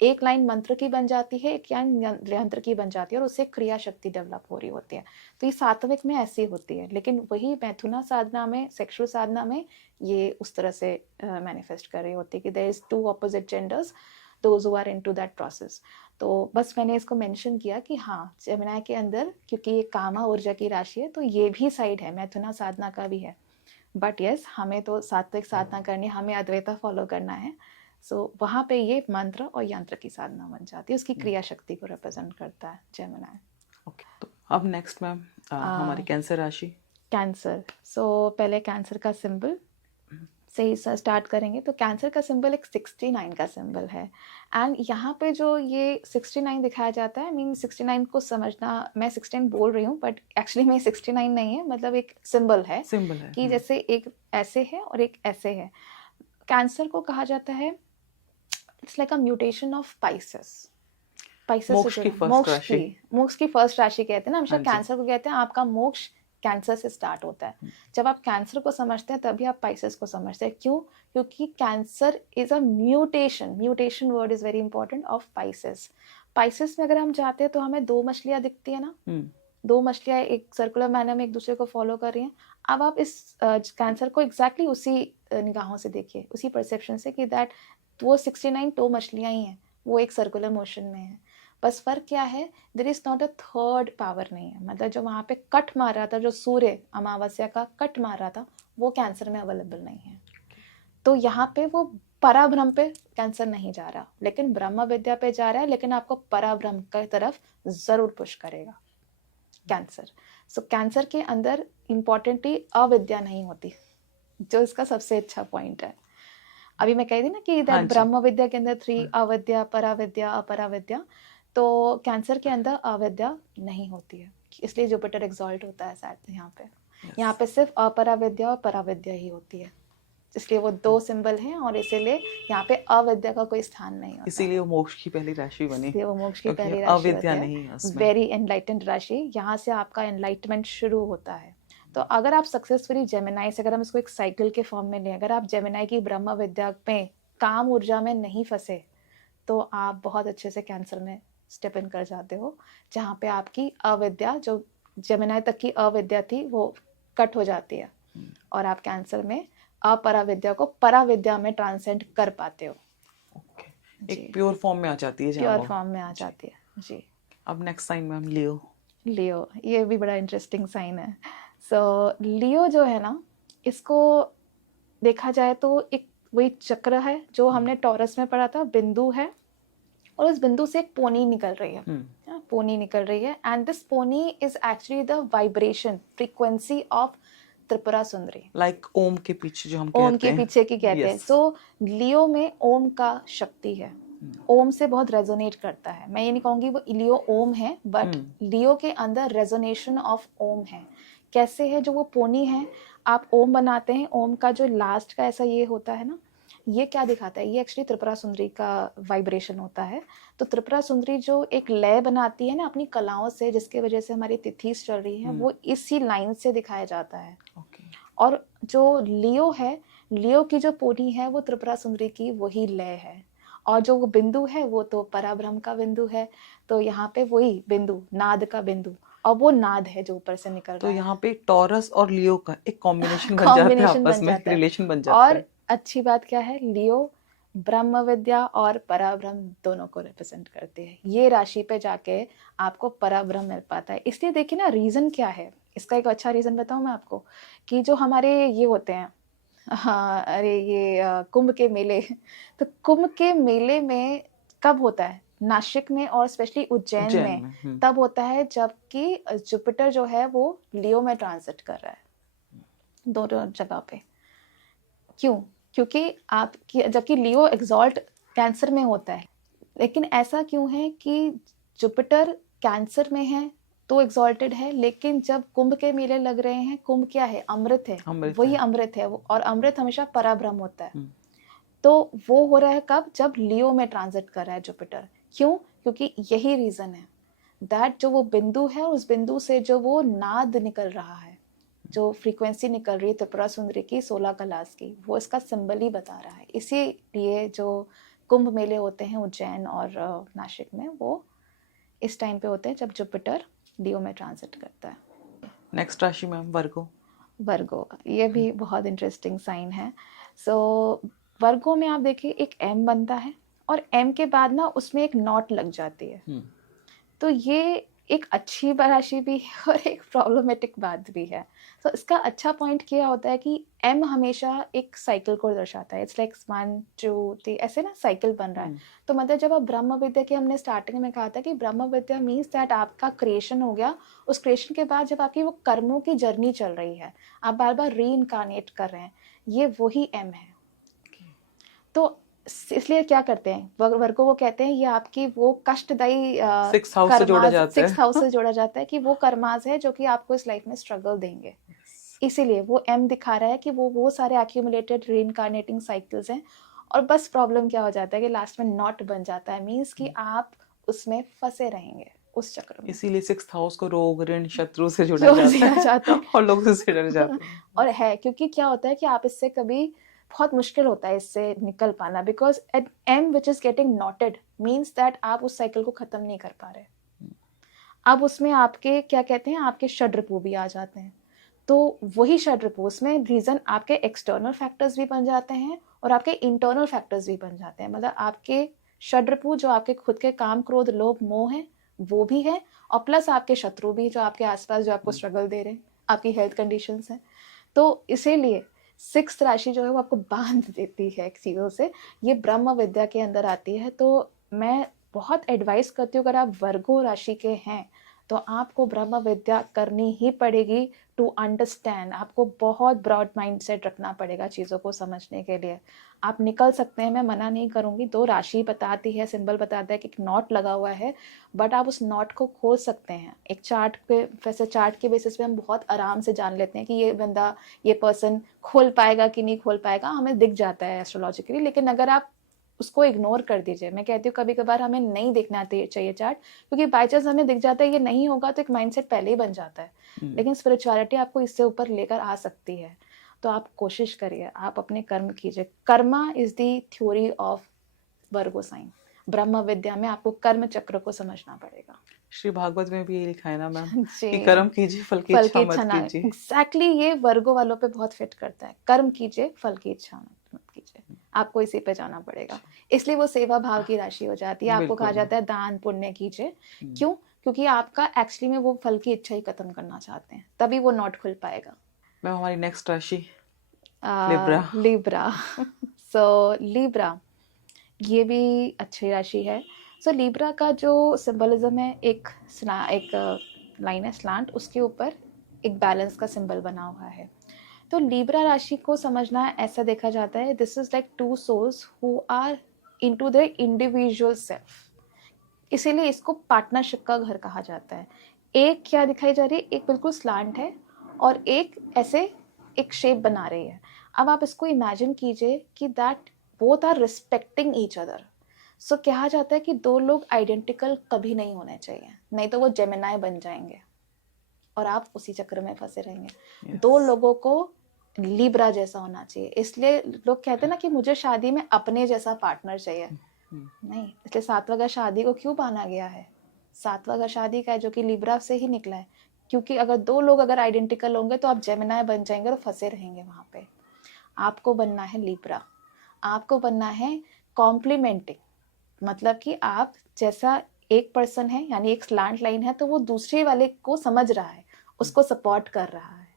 एक लाइन मंत्र की बन जाती है, एक लाइन यंत्र की बन जाती है और उससे क्रिया शक्ति डेवलप हो रही होती है। तो ये सात्विक में ऐसी होती है, लेकिन वही मैथुना साधना में, सेक्सुअल साधना में ये उस तरह से मैनिफेस्ट कर रही होती है कि there is two opposite genders, those who are into that process. तो बस मैंने इसको मेंशन किया कि हाँ, जेमिनाई के अंदर क्योंकि ये कामा ऊर्जा की राशि है तो ये भी साइड है, मैथुना साधना का भी है। बट यस, हमें तो सात्विक साधना करनी है, हमें अद्वैता फॉलो करना है। सो वहाँ पे ये मंत्र और यंत्र की साधना बन जाती है, उसकी क्रिया शक्ति को रिप्रेजेंट करता है जेमिनाई। ओके, तो अब नेक्स्ट मैम हमारी कैंसर राशि। कैंसर। सो पहले कैंसर का सिंबल से ही स्टार्ट करेंगे। तो कैंसर का सिंबल एक 69 का सिंबल है। एंड यहाँ पे जो ये 69 दिखाया जाता है, मीन 69 को समझना, मैं 16 बोल रही हूँ बट एक्चुअली में 69 नहीं है, मतलब एक सिंबल है कि जैसे एक ऐसे है और एक ऐसे है। कैंसर को कहा जाता है it's like a mutation of Pisces. मोक्ष की फर्स्ट राशि। मोक्ष की फर्स्ट राशि कहते हैं ना, हमेशा हाँ जी। कैंसर को कहते हैं आपका मोक्ष कैंसर से स्टार्ट होता है। जब आप कैंसर को समझते हैं तभी आप पाइसेस को समझते हैं। क्यों? क्योंकि cancer is a mutation, mutation word is very important, of Pisces. Pisces में अगर हम जाते हैं तो हमें दो मछलियां दिखती है ना, दो मछलियां एक सर्कुलर मैनर में एक दूसरे को फॉलो कर रही हैं। अब आप इस कैंसर को एग्जैक्टली उसी निगाहों से देखिए, उसी परसेप्शन से कि दैट वो 69 दो मछलियां ही हैं, वो एक सर्कुलर मोशन में है। बस फर्क क्या है, there is not a third power नहीं है। मतलब जो वहाँ पे कट मार रहा था, जो सूर्य अमावस्या का कट मार रहा था, वो कैंसर में अवेलेबल नहीं है। तो यहाँ पे वो पराब्रह्म पे कैंसर नहीं जा रहा, लेकिन ब्रह्म विद्या पे जा रहा है, लेकिन आपको पराब्रह्म की तरफ जरूर पुश करेगा कैंसर। सो कैंसर के अंदर इम्पॉर्टेंटली अविद्या नहीं होती, जो इसका सबसे अच्छा पॉइंट है। अभी मैं कह दी ना कि हाँ जी। ब्रह्म विद्या के अंदर 3 अविद्या, पराविद्या, अपराविद्या, तो कैंसर के अंदर अविद्या नहीं होती है, इसलिए जुपिटर एक्सॉल्ट होता है शायद यहाँ पे। यहाँ पे सिर्फ अपराविद्या और पराविद्या ही होती है, इसलिए वो दो सिंबल हैं और इसीलिए यहाँ पे अविद्या का कोई स्थान नहीं होता। इसीलिए वो मोक्ष की पहली राशि बनी, इसलिए वो मोक्ष की क्योंकि पहली राशि अविद्या होती नहीं है है, उसमें। वेरी एनलाइटेंड राशि, यहाँ से आपका एनलाइटमेंट शुरू होता है। तो अगर आप सक्सेसफुली जेमिनाई से, अगर हम इसको एक साइकिल के फॉर्म में लें, अगर आप जेमिनाई की ब्रह्म विद्या में काम ऊर्जा में नहीं फंसे तो आप बहुत अच्छे से कैंसर में स्टेप इन कर जाते हो, जहाँ पे आपकी अविद्या, जो जेमिनाई तक की अविद्या थी, वो कट हो जाती है और आप कैंसर में अपराविद्या को पराविद्या में ट्रांसेंड कर पाते हो। एक प्योर फॉर्म में आ जाती है, प्योर फॉर्म में आ जाती है जी। अब नेक्स्ट साइन मैम लियो। लियो, ये भी बड़ा इंटरेस्टिंग साइन है। सो लियो जो है ना, इसको देखा जाए तो एक वही चक्र है जो हमने टॉरस में पढ़ा था, बिंदु है और उस बिंदु से एक पोनी निकल रही है, पोनी निकल रही है, and this pony is actually the vibration frequency of Tripura Sundari. Like ओम के पीछे जो हम कहते हैं, ओम के पीछे की कहते हैं। सो लियो में ओम का शक्ति है, ओम से बहुत रेजोनेट करता है। मैं ये नहीं कहूंगी वो लियो ओम है, बट लियो के अंदर रेजोनेशन ऑफ ओम है। कैसे है? जो वो पोनी है, आप ओम बनाते हैं, ओम का जो लास्ट का ऐसा ये होता है ना, ये क्या दिखाता है? ये एक्चुअली त्रिपुरा सुंदरी का वाइब्रेशन होता है। तो त्रिपुरा सुंदरी जो एक लय बनाती है ना अपनी कलाओं से, जिसके वजह से हमारी तिथिस चल रही है, वो इसी लाइन से दिखाया जाता है। और जो लियो है, लियो की जो पोनी है वो त्रिपुरा सुंदरी की वही लय है, और जो वो बिंदु है वो तो पराब्रह्म का बिंदु है। तो यहाँ पे वही बिंदु, नाद का बिंदु, और वो नाद है जो ऊपर से निकल रहा है। तो यहाँ पे टॉरस और लियो का एक कॉम्बिनेशन बन जाता है, आपस में रिलेशन बन जाता है। और अच्छी बात क्या है, लियो ब्रह्म विद्या और पराब्रह्म दोनों को रिप्रेजेंट करती है। ये राशि पे जाके आपको पराब्रह्म मिल पाता है। इसलिए देखिए ना, रीजन क्या है इसका, एक अच्छा रीजन बताऊं मैं आपको, कि जो हमारे ये होते हैं, हाँ अरे ये कुंभ के मेले, तो कुंभ के मेले में कब होता है? नासिक में और स्पेशली उज्जैन में तब होता है जबकि जुपिटर जो है वो लियो में ट्रांजिट कर रहा है, दोनों जगह पे। क्यों? क्योंकि आपकी जबकि लियो एग्जॉल्ट कैंसर में होता है, लेकिन ऐसा क्यों है कि जुपिटर कैंसर में है तो एग्जॉल्टेड है, लेकिन जब कुंभ के मेले लग रहे हैं, कुंभ क्या है? अमृत है, अमृत वही है। अमृत है वो, और अमृत हमेशा पराब्रह्म होता है। हम्म, तो वो हो रहा है कब? जब लियो में ट्रांजिट कर रहा है जुपिटर। क्यों? क्योंकि यही रीजन है दैट जो वो बिंदु है, उस बिंदु से जो वो नाद निकल रहा है, जो फ्रीक्वेंसी निकल रही है त्रिपुरा सुंदरी की 16 कलास की, वो इसका सिंबल ही बता रहा है। इसीलिए जो कुंभ मेले होते हैं उज्जैन और नासिक में, वो इस टाइम पे होते हैं जब जुपिटर लियो में ट्रांजिट करता है। नेक्स्ट राशि मैम वर्गो। वर्गो, ये भी बहुत इंटरेस्टिंग साइन है। सो वर्गो में आप देखिए एक एम बनता है, और एम के बाद ना उसमें एक नॉट लग जाती है। तो ये एक अच्छी राशि भी है और एक प्रॉब्लमेटिक बात भी है। तो इसका अच्छा पॉइंट क्या होता है कि एम हमेशा एक साइकिल को दर्शाता है। इट्स लाइक 1 2 3 ऐसे ना साइकिल बन रहा है। तो मतलब जब आप ब्रह्म विद्या की, हमने स्टार्टिंग में कहा था कि ब्रह्म विद्या मीन्स दैट आपका क्रिएशन हो गया, उस क्रिएशन के बाद जब आपकी वो कर्मों की जर्नी चल रही है, आप बार बार री इनकारनेट कर रहे हैं, ये वही एम है। तो इसलिए क्या करते हैं वर्गो को कहते हैं, ये आपकी वो कष्टदायी 6th हाउस से जोड़ा कर्माज, जाता 6th है। हाउस से जोड़ा जाता है कि वो कर्माज है जो कि आपको इस लाइफ में स्ट्रगल देंगे। इसीलिए वो एम दिखा रहा है कि वो सारे एक्यूमुलेटेड रीइनकार्नेटिंग साइकिल्स हैं, और बस प्रॉब्लम क्या हो जाता है कि लास्ट में नॉट बन जाता है, मीन्स कि आप उसमें फंसे रहेंगे उस चक्र में। इसीलिए 6th हाउस को रोग ऋण शत्रु से जोड़ा जोड़ जाता दिया जाता है है। और लोग उससे डर जाते हैं। और है, क्योंकि क्या होता है कि आप इससे कभी, बहुत मुश्किल होता है इससे निकल पाना, because at aim which is getting knotted means that आप उस साइकिल को खत्म नहीं कर पा रहे। अब उसमें आपके क्या कहते हैं, आपके षड्रिपु भी आ जाते हैं। तो वही षड्रिपु, उसमें रीजन आपके एक्सटर्नल फैक्टर्स भी बन जाते हैं और आपके इंटरनल फैक्टर्स भी बन जाते हैं। मतलब आपके षड्रिपु जो आपके खुद के काम क्रोध लोभ मोह है वो भी है, और प्लस आपके शत्रु भी जो आपके आसपास जो आपको स्ट्रगल दे रहे हैं, आपकी हेल्थ कंडीशंस हैं। तो इसीलिए 6th राशि जो है वो आपको बांध देती है चीज़ों से, ये ब्रह्म विद्या के अंदर आती है। तो मैं बहुत एडवाइस करती हूँ, अगर आप वर्गो राशि के हैं तो आपको ब्रह्म विद्या करनी ही पड़ेगी टू अंडरस्टैंड। आपको बहुत ब्रॉड माइंडसेट रखना पड़ेगा चीज़ों को समझने के लिए। आप निकल सकते हैं, मैं मना नहीं करूँगी, 2 राशि बताती है, सिंबल बताता है कि एक नॉट लगा हुआ है, बट आप उस नॉट को खोल सकते हैं एक चार्ट पे। वैसे चार्ट के बेसिस पे हम बहुत आराम से जान लेते हैं कि ये बंदा, ये पर्सन खोल पाएगा कि नहीं खोल पाएगा, हमें दिख जाता है एस्ट्रोलॉजिकली। लेकिन अगर आप उसको इग्नोर कर दीजिए, मैं कहती हूँ कभी कभार हमें नहीं देखना चाहिए चार्ट, क्योंकि बाई चांस हमें दिख जाता है ये नहीं होगा, तो एक माइंडसेट पहले ही बन जाता है। लेकिन स्पिरिचुअलिटी आपको इससे ऊपर लेकर आ सकती है। तो आप कोशिश करिए, आप अपने कर्म कीजिए। Karma is the theory of Virgo sign. ब्रह्म विद्या में आपको कर्म चक्र को समझना पड़ेगा। श्री भागवत में भी ये लिखा है ना मैम जी, कि कर्म कीजिए फल की फल इच्छा की मत इच्छा ना, कीजिए। एग्जैक्टली ये वर्गो वालों पे बहुत फिट करता है। कर्म कीजिए, फल की इच्छा मत कीजिए, आपको इसी पे जाना पड़ेगा। इसलिए वो सेवा भाव की राशि हो जाती है। आपको कहा बिल्कुल। जाता है दान पुण्य कीजिए। क्यों? क्योंकि आपका एक्चुअली में वो फल की इच्छा ही खत्म करना चाहते हैं, तभी वो नॉट खुल पाएगा। मैम हमारी नेक्स्ट राशि लिब्रा। लिब्रा। सो लिब्रा, ये भी अच्छी राशि है। सो लिब्रा का जो सिंबलिज्म है, एक लाइन है स्लांट, उसके ऊपर एक बैलेंस का सिंबल बना हुआ है। तो लिब्रा राशि को समझना ऐसा देखा जाता है, this is like 2 souls who are into their individual self. इसीलिए इसको पार्टनरशिप का घर कहा जाता है। एक क्या दिखाई जा रही है, एक बिल्कुल स्लांट है और एक ऐसे एक शेप बना रही है। अब आप इसको इमेजिन कीजिए कि that both are respecting each other. So कहा जाता है कि 2 लोग आइडेंटिकल कभी नहीं होने चाहिए, नहीं तो वो जेमिनाई बन जाएंगे और आप उसी चक्र में फंसे रहेंगे। 2 लोगों को लिब्रा जैसा होना चाहिए। इसलिए लोग कहते हैं ना कि मुझे शादी में अपने जैसा पार्टनर चाहिए। नहीं, इसलिए 7वां घर शादी को क्यों माना गया है? 7वां घर शादी का है, जो कि लिब्रा से ही निकला है। क्योंकि अगर 2 लोग अगर आइडेंटिकल होंगे तो आप जेमिनाई बन जाएंगे और फंसे रहेंगे वहां पे। आपको बनना है लिब्रा, आपको बनना है कॉम्प्लीमेंटिंग। मतलब कि आप जैसा एक पर्सन है, यानी एक स्लांट लाइन है, तो वो दूसरे वाले को समझ रहा है, उसको सपोर्ट कर रहा है।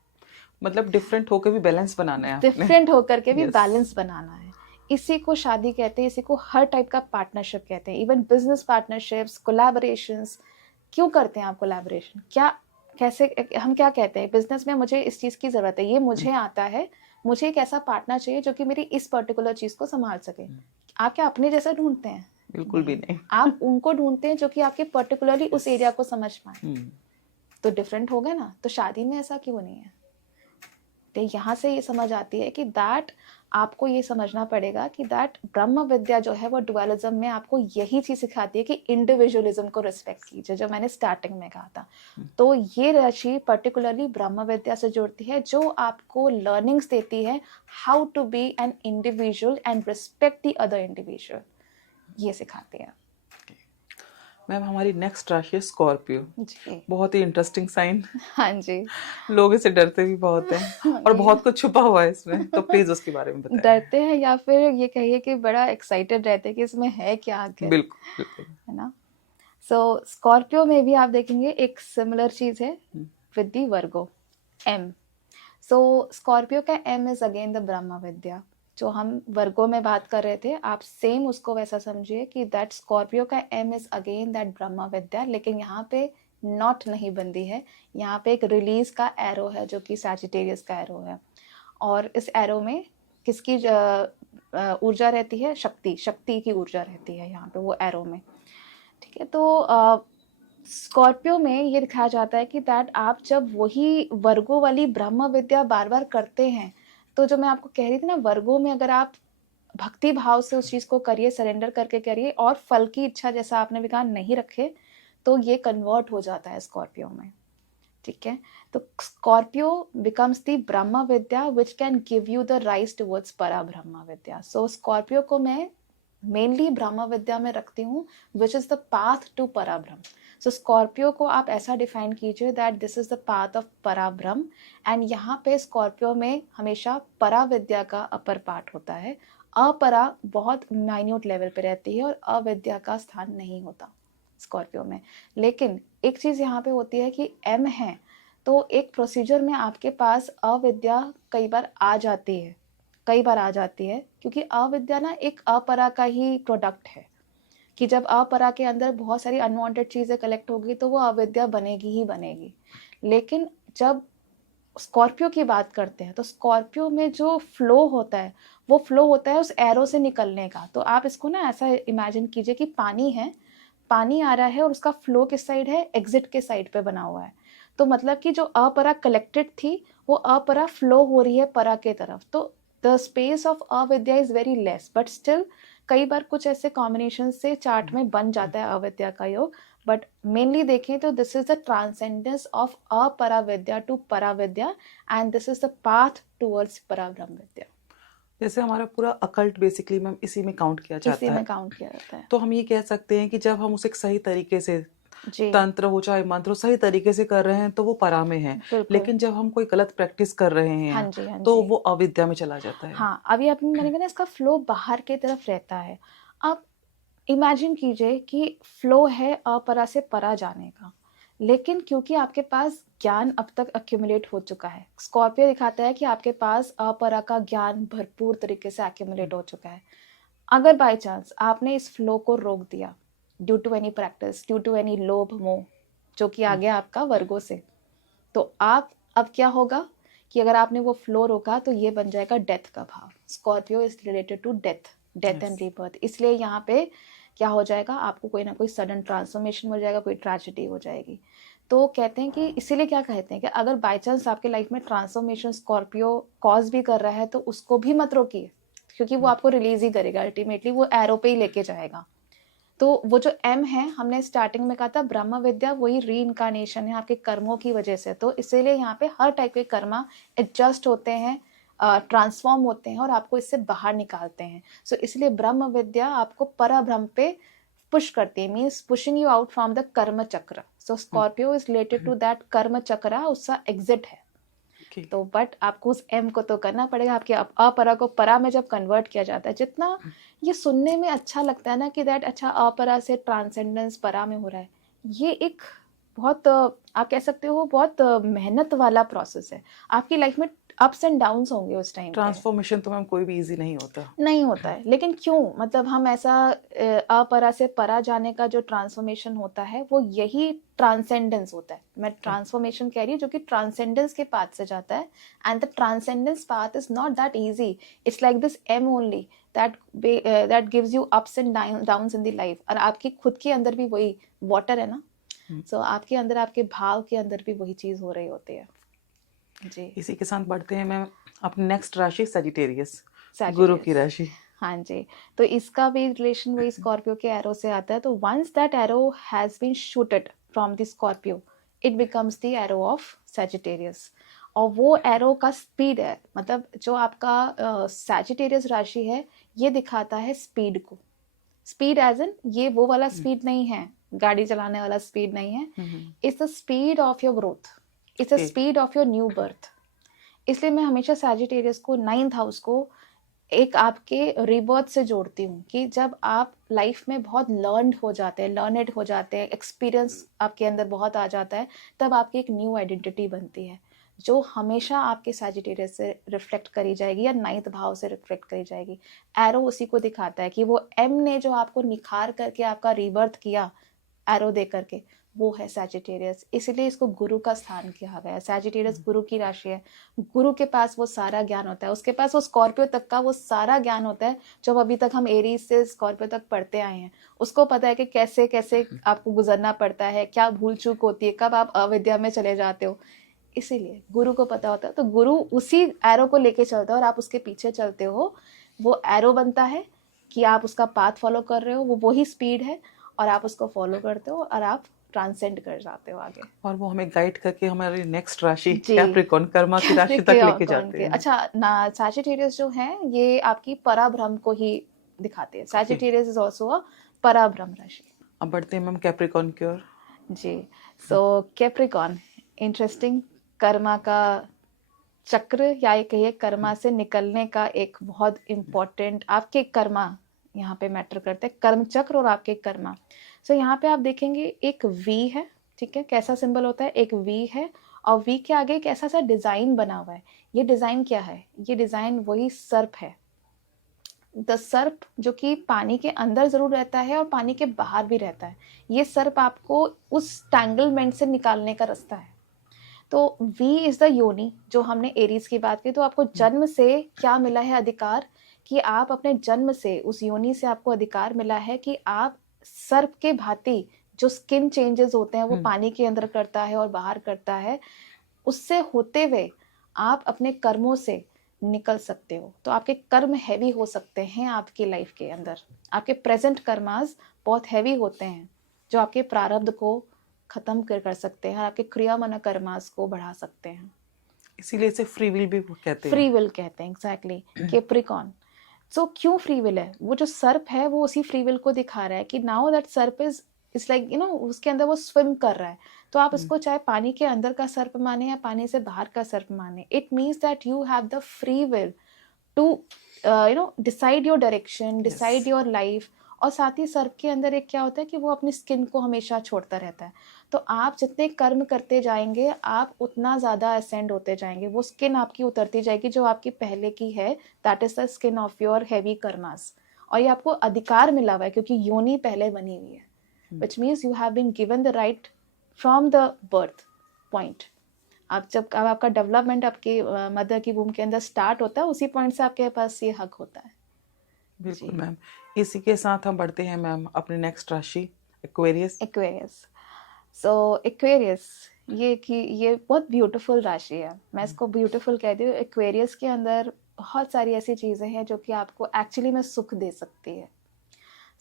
मतलब डिफरेंट होकर भी बैलेंस बनाना है आपने। डिफरेंट होकर के भी Yes. बैलेंस बनाना है। इसी को शादी कहते हैं, इसी को हर टाइप का पार्टनरशिप कहते हैं। Even business partnerships, collaborations. क्यों करते हैं आप कोलैबोरेशन? क्या कैसे हम क्या कहते हैं बिजनेस में, मुझे इस चीज की जरूरत है, ये मुझे आता है, मुझे एक ऐसा पार्टनर चाहिए जो कि मेरी इस पर्टिकुलर चीज को संभाल सके। आप क्या अपने जैसा ढूंढते हैं? बिल्कुल भी नहीं। आप उनको ढूंढते हैं जो कि आपके पर्टिकुलरली उस एरिया को समझ पाए। तो डिफरेंट हो गया ना। तो शादी में ऐसा क्यों नहीं है? तो यहाँ से ये समझ आती है कि दैट आपको ये समझना पड़ेगा कि दैट ब्रह्म विद्या जो है वो डुअलिज्म में आपको यही चीज सिखाती है कि इंडिविजुअलिज्म को रिस्पेक्ट कीजिए, जो मैंने स्टार्टिंग में कहा था। तो ये राशि पर्टिकुलरली ब्रह्म विद्या से जुड़ती है, जो आपको लर्निंग्स देती है how to be an individual and respect the other individual, ये सिखाती है। मैम हमारी नेक्स्ट राशि है स्कॉर्पियो। जी बहुत ही इंटरेस्टिंग साइन। हाँ जी। लोग इसे डरते भी बहुत हैं और बहुत कुछ छुपा हुआ है इसमें, तो प्लीज उसके बारे में बताएं। डरते हैं या फिर ये कहिए कि बड़ा एक्साइटेड रहते हैं कि इसमें है क्या आगे। बिल्कुल बिल्कुल। है ना। सो स्कॉर्पियो में भी आप देखेंगे एक सिमिलर चीज है with the Virgo, aim. So Scorpio का aim is again the Brahma Vidya. जो हम वर्गो में बात कर रहे थे, आप सेम उसको वैसा समझिए कि दैट स्कॉर्पियो का एम इज अगेन दैट ब्रह्म विद्या, लेकिन यहाँ पे नॉट नहीं बंदी है, यहाँ पे एक रिलीज का एरो है जो कि सैजिटेरियस का एरो है। और इस एरो में किसकी ऊर्जा रहती है? शक्ति, शक्ति की ऊर्जा रहती है यहाँ पे वो एरो में। ठीक है। तो स्कॉर्पियो में ये दिखाया जाता है कि दैट आप जब वही वर्गो वाली ब्रह्म विद्या बार बार करते हैं, तो जो मैं आपको कह रही थी ना, वर्गो में अगर आप भक्ति भाव से उस चीज को करिए, सरेंडर करके करिए और फल की इच्छा जैसा आपने भी कहा नहीं रखे, तो ये कन्वर्ट हो जाता है स्कॉर्पियो में। ठीक है। तो Scorpio becomes the Brahma Vidya which can give you the rise towards Para Brahma Vidya. So Scorpio को मैं मेनली ब्रह्म विद्या में रखती हूँ, which is the path to Para Brahma. So Scorpio को आप ऐसा डिफाइन कीजिए that this is the path of Para Brahma. And यहाँ पे स्कॉर्पियो में हमेशा परा विद्या का अपर पार्ट होता है, अपरा बहुत माइन्यूट लेवल पे रहती है और अविद्या का स्थान नहीं होता स्कॉर्पियो में। लेकिन एक चीज यहाँ पे होती है कि एम है, तो एक प्रोसीजर में आपके पास अविद्या कई बार आ जाती है, क्योंकि अविद्या ना एक अपरा का ही प्रोडक्ट है, कि जब अपरा के अंदर बहुत सारी अनवांटेड चीजें कलेक्ट होगी तो वो अविद्या बनेगी ही बनेगी। लेकिन जब स्कॉर्पियो की बात करते हैं तो स्कॉर्पियो में जो फ्लो होता है वो फ्लो होता है उस एरो से निकलने का। तो आप इसको ना ऐसा इमेजिन कीजिए कि पानी है, पानी आ रहा है और उसका फ्लो किस साइड है? एग्जिट के साइड पे बना हुआ है। तो मतलब कि जो अपरा कलेक्टेड थी वो अपरा फ्लो हो रही है परा के तरफ। तो द स्पेस ऑफ अविद्या is very less, but still कई बार कुछ ऐसे कॉम्बिनेशन से चार्ट में बन जाता है अविद्या का योग। बट मेनली देखें तो this is the transcendence of Apara Vidya to Para Vidya, and this is the path towards Para Brahma विद्या। जैसे हमारा पूरा अकल्ट बेसिकली मैम इसी में काउंट किया जाता इसी है। में काउंट किया जाता है। तो हम ये कह सकते हैं कि जब हम उसे एक सही तरीके से, जी तंत्र हो चाहे मंत्र हो, सही तरीके से कर रहे हैं तो वो परा में है। बिल्कुल। लेकिन जब हम कोई गलत प्रैक्टिस कर रहे हाँ हैं जी, हाँ तो जी। वो अविद्या में चला जाता है। हाँ, अभी आपने मैंने कहा ना इसका फ्लो बाहर की तरफ रहता है। आप इमेजिन कीजिए कि फ्लो है अपरा से परा जाने का, लेकिन क्योंकि आपके पास ज्ञान अब तक एक्यूमुलेट हो चुका है, स्कॉर्पियो दिखाता है कि आपके पास अपरा का ज्ञान भरपूर तरीके से एक्यूमुलेट हो चुका है। अगर बाय चांस आपने इस फ्लो को रोक दिया due to any practice, due to any लोभ मोह जो कि आ गया आपका वर्गो से, तो आप अब क्या होगा कि अगर आपने वो फ्लो रोका तो ये बन जाएगा डेथ का भाव। Scorpio is related to death and rebirth. इसलिए यहाँ पे क्या हो जाएगा, आपको कोई ना कोई सडन ट्रांसफॉर्मेशन हो जाएगा, कोई ट्रेजेडी हो जाएगी। तो कहते हैं कि इसीलिए क्या कहते हैं कि अगर बाय चांस आपके लाइफ में ट्रांसफॉर्मेशन स्कॉर्पियो कॉज भी कर रहा है तो उसको भी मत रोकिए, क्योंकि वो आपको रिलीज ही करेगा, अल्टीमेटली वो एरो पे ही लेके जाएगा। तो वो जो एम है, हमने स्टार्टिंग में कहा था ब्रह्म विद्या वही री इनकारनेशन है आपके कर्मों की वजह से। तो इसीलिए यहाँ पे हर टाइप के कर्मा एडजस्ट होते हैं, ट्रांसफॉर्म होते हैं और आपको इससे बाहर निकालते हैं। सो इसलिए ब्रह्म विद्या आपको परब्रह्म पे पुश करती है, means pushing you out from the karma chakra. So Scorpio is related to that karma chakra, उसका एग्जिट है। तो बट आपको उस एम को तो करना पड़ेगा। आपके अपरा को परा में जब कन्वर्ट किया जाता है, जितना ये सुनने में अच्छा लगता है ना कि दैट अच्छा अपरा से ट्रांसेंडेंस परा में हो रहा है, ये एक बहुत आप कह सकते हो बहुत मेहनत वाला प्रोसेस है। आपकी लाइफ में अप्स एंड डाउन्स होंगे उस टाइम पे। ट्रांसफॉर्मेशन तो मैम कोई भी इजी नहीं होता। नहीं होता है, लेकिन क्यों, मतलब हम ऐसा अपरा से परा जाने का जो ट्रांसफॉर्मेशन होता है वो यही ट्रांसेंडेंस होता है। मैं ट्रांसफॉर्मेशन कह रही हूँ जो कि ट्रांसेंडेंस के पाथ से जाता है, and the transcendence path is not that easy, it's like this am only that gives you ups and downs in the life. और आपकी खुद के अंदर भी वही वाटर है ना, सो आपके अंदर, आपके भाव के अंदर भी वही चीज हो रही होती है जी। इसी के साथ बढ़ते हैं मैम अपनी नेक्स्ट राशि सजिटेरियस, गुरु की Sagittarius। राशि। हाँ जी, तो इसका भी रिलेशन वही स्कॉर्पियो के एरो से आता है। तो once that arrow has been shooted from the Scorpio, it becomes the arrow of Sagittarius. और वो एरो का स्पीड है, मतलब जो आपका सजिटेरियस राशि है, ये दिखाता है स्पीड को। स्पीड एज इन ये वो वाला स्पीड नहीं है, गाड़ी चलाने वाला स्पीड नहीं है, it's the speed of your growth, it's the Okay. Speed of your new birth. इसलिए मैं हमेशा सजिटेरियस को, 9th हाउस को एक आपके रिबर्थ से जोड़ती हूँ कि जब आप लाइफ में बहुत लर्नड हो जाते हैं, लर्नेड हो जाते हैं, एक्सपीरियंस आपके अंदर बहुत आ जाता है, तब आपकी एक न्यू आइडेंटिटी बनती है जो हमेशा आपके सजिटेरियस से रिफ्लेक्ट करी जाएगी या 9th भाव से रिफ्लेक्ट करी जाएगी। एरो उसी को दिखाता है कि वो एम ने जो आपको निखार करके आपका रिबर्थ किया एरो दे करके, वो है सजिटेरियस। इसलिए इसको गुरु का स्थान कहा गया है। सजिटेरियस गुरु की राशि है, गुरु के पास वो सारा ज्ञान होता है, उसके पास वो स्कॉर्पियो तक का वो सारा ज्ञान होता है जो अभी तक हम एरीज से स्कॉर्पियो तक पढ़ते आए हैं। उसको पता है कि कैसे कैसे आपको गुजरना पड़ता है, क्या भूल चूक होती है, कब आप अविद्या में चले जाते हो। इसीलिए गुरु को पता होता है, तो गुरु उसी एरो को लेके चलता है और आप उसके पीछे चलते हो। वो एरो बनता है कि आप उसका पाथ फॉलो कर रहे हो, वो वही स्पीड है और आप उसको फॉलो करते हो और आप ट्रांसेंड कर जाते हो आगे। और वो हमें गाइड करके हमारी नेक्स्ट राशि जी। कैप्रिकॉर्न, कर्मा की राशि तक लेके जाते हैं। अच्छा ना, सजिटेरियस जो है ये आपकी पराभ्रम को ही दिखाते हैं। सजिटेरियस इज आल्सो अ पराभ्रम राशि। अब बढ़ते हैं मैम कैप्रिकॉर्न की ओर। जी, सो कैप्रिकॉर्न इंटरेस्टिंग, कर्मा का चक्र या ये कहिए कर्मा से निकलने का एक बहुत इम्पोर्टेंट, आपके कर्मा यहाँ पे मैटर करते हैं, कर्म चक्र और आपके कर्मा। सो यहाँ पे आप देखेंगे एक वी है, ठीक है, कैसा सिंबल होता है, एक वी है और वी के आगे एक ऐसा सा डिजाइन बना हुआ है। ये डिजाइन क्या है, ये डिजाइन वही सर्प है, द सर्प, जो कि पानी के अंदर जरूर रहता है और पानी के बाहर भी रहता है। ये सर्प आपको उस टैंगलमेंट से निकालने का रास्ता है। तो वी इज द योनि, जो हमने एरीज की बात की, तो आपको जन्म से क्या मिला है अधिकार, कि आप अपने जन्म से उस योनि से आपको अधिकार मिला है कि आप सर्प के भांति जो स्किन चेंजेस होते हैं वो पानी के अंदर करता है और बाहर करता है, उससे होते हुए आप अपने कर्मों से निकल सकते हो। तो आपके कर्म हैवी हो सकते हैं आपकी लाइफ के अंदर, आपके प्रेजेंट कर्मास बहुत हैवी होते हैं जो आपके प्रारब्ध को खत्म कर सकते हैं, आपके क्रिया मन कर्मास को बढ़ा सकते हैं। इसीलिए इसे फ्री विल भी कहते हैं। फ्री विल कहते हैं, एग्जैक्टली। कैप्रिकॉर्न, सो क्यों फ्री विल है, वो जो सर्प है वो उसी फ्री विल को दिखा रहा है कि नाउ दैट सर्प इज लाइक यू नो, उसके अंदर वो स्विम कर रहा है। तो आप उसको चाहे पानी के अंदर का सर्प माने या पानी से बाहर का सर्प माने, it means that you have the free will to you know decide your direction, decide your life. और साथ ही सर्प के अंदर एक क्या होता है कि वो अपनी स्किन को हमेशा छोड़ता रहता है। तो आप जितने कर्म करते जाएंगे आप उतना ज़्यादा असेंड होते जाएंगे, वो स्किन आपकी उतरती जाएगी जो आपकी पहले की है, that is the skin of your heavy karmas. और ये आपको अधिकार मिला हुआ है क्योंकि योनि पहले बनी हुई है, which means you have been given the right from the birth point. आप जब अब आपका डेवलपमेंट आपके मदर की वूम के अंदर स्टार्ट होता है, उसी पॉइंट से आपके पास ये हक होता है। बिल्कुल मैम। इसी के साथ हम बढ़ते हैं मैम अपनी नेक्स्ट राशि एक्वेरियस। एक्वेरियस, सो एक्वेरियस ये बहुत ब्यूटीफुल राशि है, मैं इसको ब्यूटीफुल कहती हूँ। एक्वेरियस के अंदर बहुत सारी ऐसी चीज़ें हैं जो कि आपको एक्चुअली में सुख दे सकती है।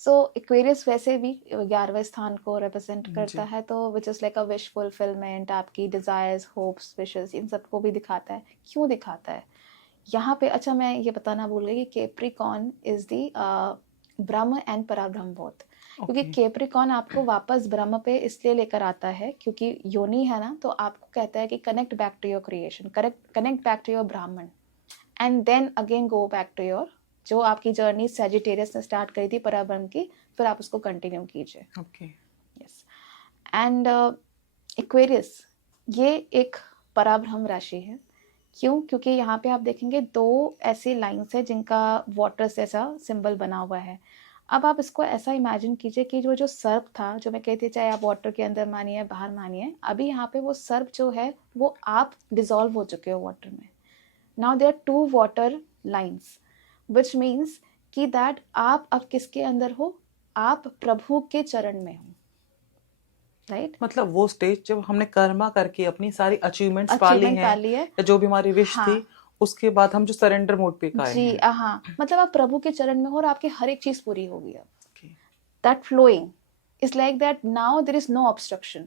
सो एक्वेरियस वैसे भी 11वें स्थान को रिप्रेजेंट करता है, तो which is like a wish fulfilment, आपकी डिज़ायर्स, होप्स, विशेस, इन सबको भी दिखाता है। क्यों दिखाता है यहाँ पे, अच्छा मैं ये बताना भूल गई कि Capricorn is the Brahma and पराब्रह्म both. क्योंकि कैप्रिकॉर्न आपको वापस ब्रह्म पे इसलिए लेकर आता है क्योंकि योनि है ना, तो आपको कहता है कि connect back to your creation, connect back to your Brahman, and then again go back to your, जो आपकी जर्नी सजिटेरियस ने स्टार्ट करी थी पराब्रह्म की, फिर आप उसको कंटिन्यू कीजिए। यस, एंड एक्वेरियस ये एक पराब्रह्म राशि है। क्यों? क्योंकि यहाँ पे आप देखेंगे 2 ऐसी लाइन्स हैं जिनका वाटर जैसा सिंबल बना हुआ है। अब आप इसको ऐसा इमेजिन कीजिए कि जो सर्प था, जो मैं कहती चाहे आप वाटर के अंदर मानिए, बाहर मानिए, अभी यहाँ पे वो सर्प जो है वो आप डिज़ॉल्व हो चुके हो वाटर में। Now there are 2 water lines which means कि दैट आप अब किसके अंदर हो? आप प्रभु के चरण में हो, राइट? मतलब वो स्टेज जब हमने कर्मा करके अपनी सारी अचीवमेंट्स पा ली अचीवमेंट हैं पा ली है। या जो भी हमारी विश हाँ। थी, उसके बाद हम जो सरेंडर मोड पे आए जी, हैं। हाँ, मतलब आप प्रभु के चरण में हो और आपकी हर एक चीज़ पूरी हो गई अब। Okay. That flowing is like that now there is no obstruction.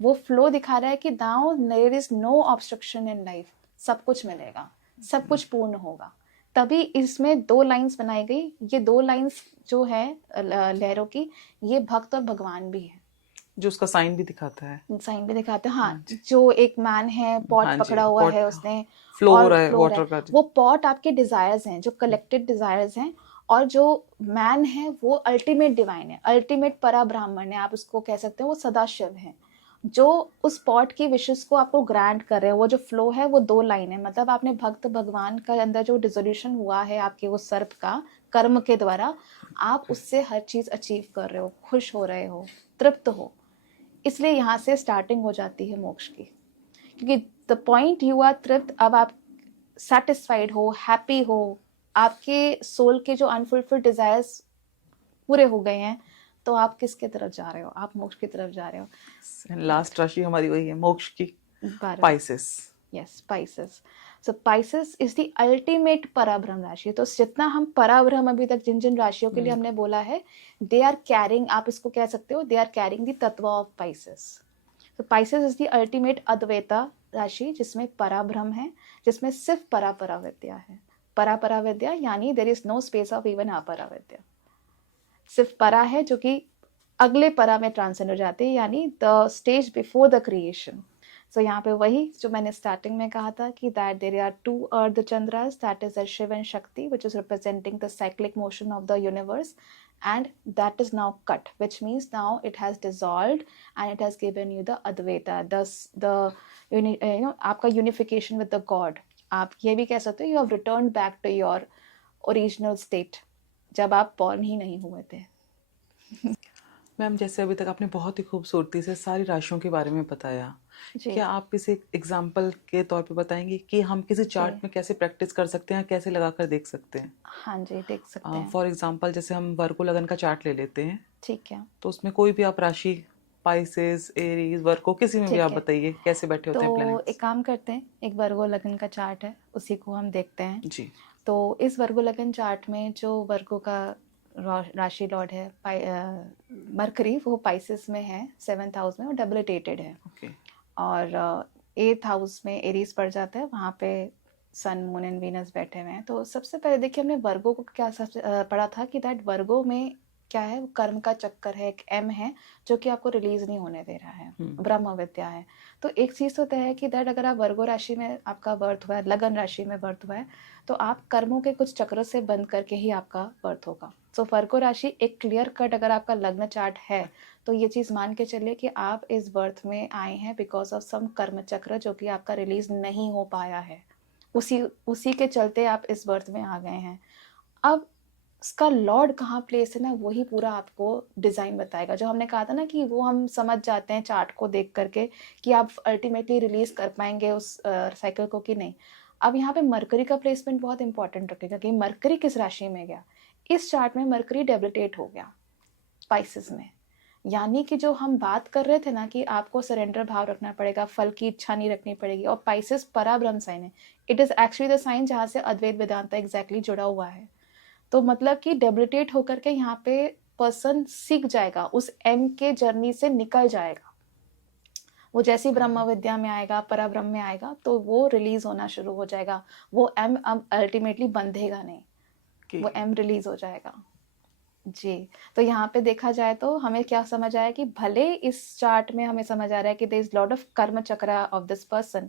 वो फ्लो दिखा रहा है कि now there is no obstruction in life. सब कुछ मिलेगा, सब कुछ पूर्ण होगा। तभी इसमें 2 लाइन्स बनाई गई। ये 2 लाइन्स जो है लहरों की, ये भक्त और भगवान भी है। जो उसका साइन भी दिखाता है। साइन भी दिखाते हैं, हाँ, हाँ जी। जो एक मैन है, पॉट हाँ जी, पकड़ा हुआ पॉट है उसने फ्लो हो और रहा है फ्लो हो रहा वाटर है। का। वो पॉट आपके डिजायर्स हैं, जो कलेक्टेड डिजायर्स हैं, और जो मैन है वो अल्टीमेट डिवाइन है, अल्टीमेट परा ब्राह्मण है, आप उसको कह सकते हैं, वो सदाशिव है, जो उस पॉट की विशेष को आपको ग्रांट कर रहे हैं। वो जो फ्लो है वो 2 लाइन है, मतलब आपने भक्त भगवान का अंदर जो डिसोल्यूशन हुआ है आपके वो सर्प का कर्म के द्वारा, आप उससे हर चीज अचीव कर रहे हो, खुश हो रहे हो, तृप्त हो। इसलिए यहाँ से स्टार्टिंग हो जाती है मोक्ष की, क्योंकि द पॉइंट यू आर तृप्त, अब आप सेटिस्फाइड हो, हैप्पी हो, आपके सोल के जो अनफुलफिल्ड डिजायर्स पूरे हो गए हैं, तो आप किसके तरफ जा रहे हो? आप मोक्ष की तरफ जा रहे हो। लास्ट राशि हमारी वही है मोक्ष की, 12। Pisces. Yes, Pisces. So Pisces is the ultimate Parabrahma rashi. तो जितना हम पराब्रह्म अभी तक जिन जिन राशियों के लिए हमने बोला है, दे आर कैरिंग, आप इसको कह सकते हो, दे आर कैरिंग द तत्व ऑफ पाइसेस। तो Pisces is the ultimate Advaita राशि, जिसमें पराब्रह्म है, जिसमें सिर्फ परा विद्या है। परा विद्या यानी there is no space of even Apara Vidya. सिर्फ परा है जो कि अगले परा में ट्रांसेंड हो जाते हैं, यानी the stage before the creation. So यहाँ पे वही जो मैंने स्टार्टिंग में कहा था कि that there are 2 ardha chandras, that is Shiva and Shakti, which is representing the cyclic motion of the universe, and that is now cut, which means now it has dissolved and it has given you the advaita, thus the आपका unification with the god। आप ये भी कह सकते हो you have returned back to your original state, जब आप born ही नहीं हुए थे। मैम, जैसे अभी तक आपने बहुत ही खूबसूरती से सारी राशियों के बारे में बताया, जी। क्या आप इसे एग्जाम्पल के तौर पे बताएंगे कि हम किसी चार्ट में कैसे प्रैक्टिस कर सकते हैं, कैसे लगाकर देख सकते हैं? हाँ जी, देख सकते हैं। फॉर एग्जाम्पल जैसे हम वर्गो लगन का चार्ट ले लेते हैं, ठीक है, तो उसमें कोई भी आप राशि, पाइसेस, एरीज, वर्गो, किसी में भी ठीक आप है। बताइए कैसे बैठे होते हैं तो प्लैनेट्स। एक काम करते हैं, एक वर्गो लगन का चार्ट है, उसी को हम देखते हैं। जी। तो इस वर्गो लगन चार्ट में जो वर्गो का राशि लॉर्ड है मरकरी, वो पाइसेस में है, 7th हाउस में, और डबलेटेटेड है। ओके। और 8th हाउस में एरीज पड़ जाता है, वहाँ पे सन, मून एंड वीनस बैठे हुए हैं। तो सबसे पहले देखिए हमने वर्गो को क्या पढ़ा था कि दैट वर्गो में क्या है, कर्म का चक्कर है, एक एम है जो कि आपको रिलीज नहीं होने दे रहा है, ब्रह्म विद्या है। तो एक चीज तो तय है कि दैट अगर आप वर्गो राशि में आपका बर्थ हुआ है, लगन राशि में बर्थ हुआ है, तो आप कर्मों के कुछ चक्र से बंद करके ही आपका बर्थ होगा। सो वर्गो राशि एक क्लियर कट अगर आपका लग्न चार्ट है, तो ये चीज मान के चलिए कि आप इस बर्थ में आए हैं बिकॉज ऑफ सम कर्म चक्र जो कि आपका रिलीज नहीं हो पाया है, उसी के चलते आप इस बर्थ में आ गए हैं। अब उसका लॉर्ड कहाँ प्लेस है ना, वही पूरा आपको डिजाइन बताएगा। जो हमने कहा था ना कि वो हम समझ जाते हैं चार्ट को देख करके कि आप अल्टीमेटली रिलीज कर पाएंगे उस साइकिल को कि नहीं। अब यहाँ पे मरकरी का प्लेसमेंट बहुत इंपॉर्टेंट रखेगा कि मरकरी किस राशि में गया। इस चार्ट में मरकरी डेबिलिटेट हो गया पाइसेस में, यानी कि जो हम बात कर रहे थे ना कि आपको सरेंडर भाव रखना पड़ेगा, फल की इच्छा नहीं रखनी पड़ेगी, और पाइसेस पराब्रह्म साइन है। It is actually the sign जहाँ से अद्वैत वेदांता एग्जैक्टली जुड़ा हुआ है। तो मतलब कि डेबिलिटेट होकर के यहाँ पे पर्सन सीख जाएगा, उस एम के जर्नी से निकल जाएगा। वो जैसी ब्रह्म विद्या में आएगा, पराब्रह्म में आएगा, तो वो रिलीज होना शुरू हो जाएगा। वो एम अब अल्टीमेटली बंधेगा नहीं, वो एम रिलीज हो जाएगा। जी। तो यहाँ पे देखा जाए तो हमें क्या समझ आया कि भले इस चार्ट में हमें समझ आ रहा है कि देयर इज लॉट ऑफ कर्म चक्र ऑफ दिस पर्सन,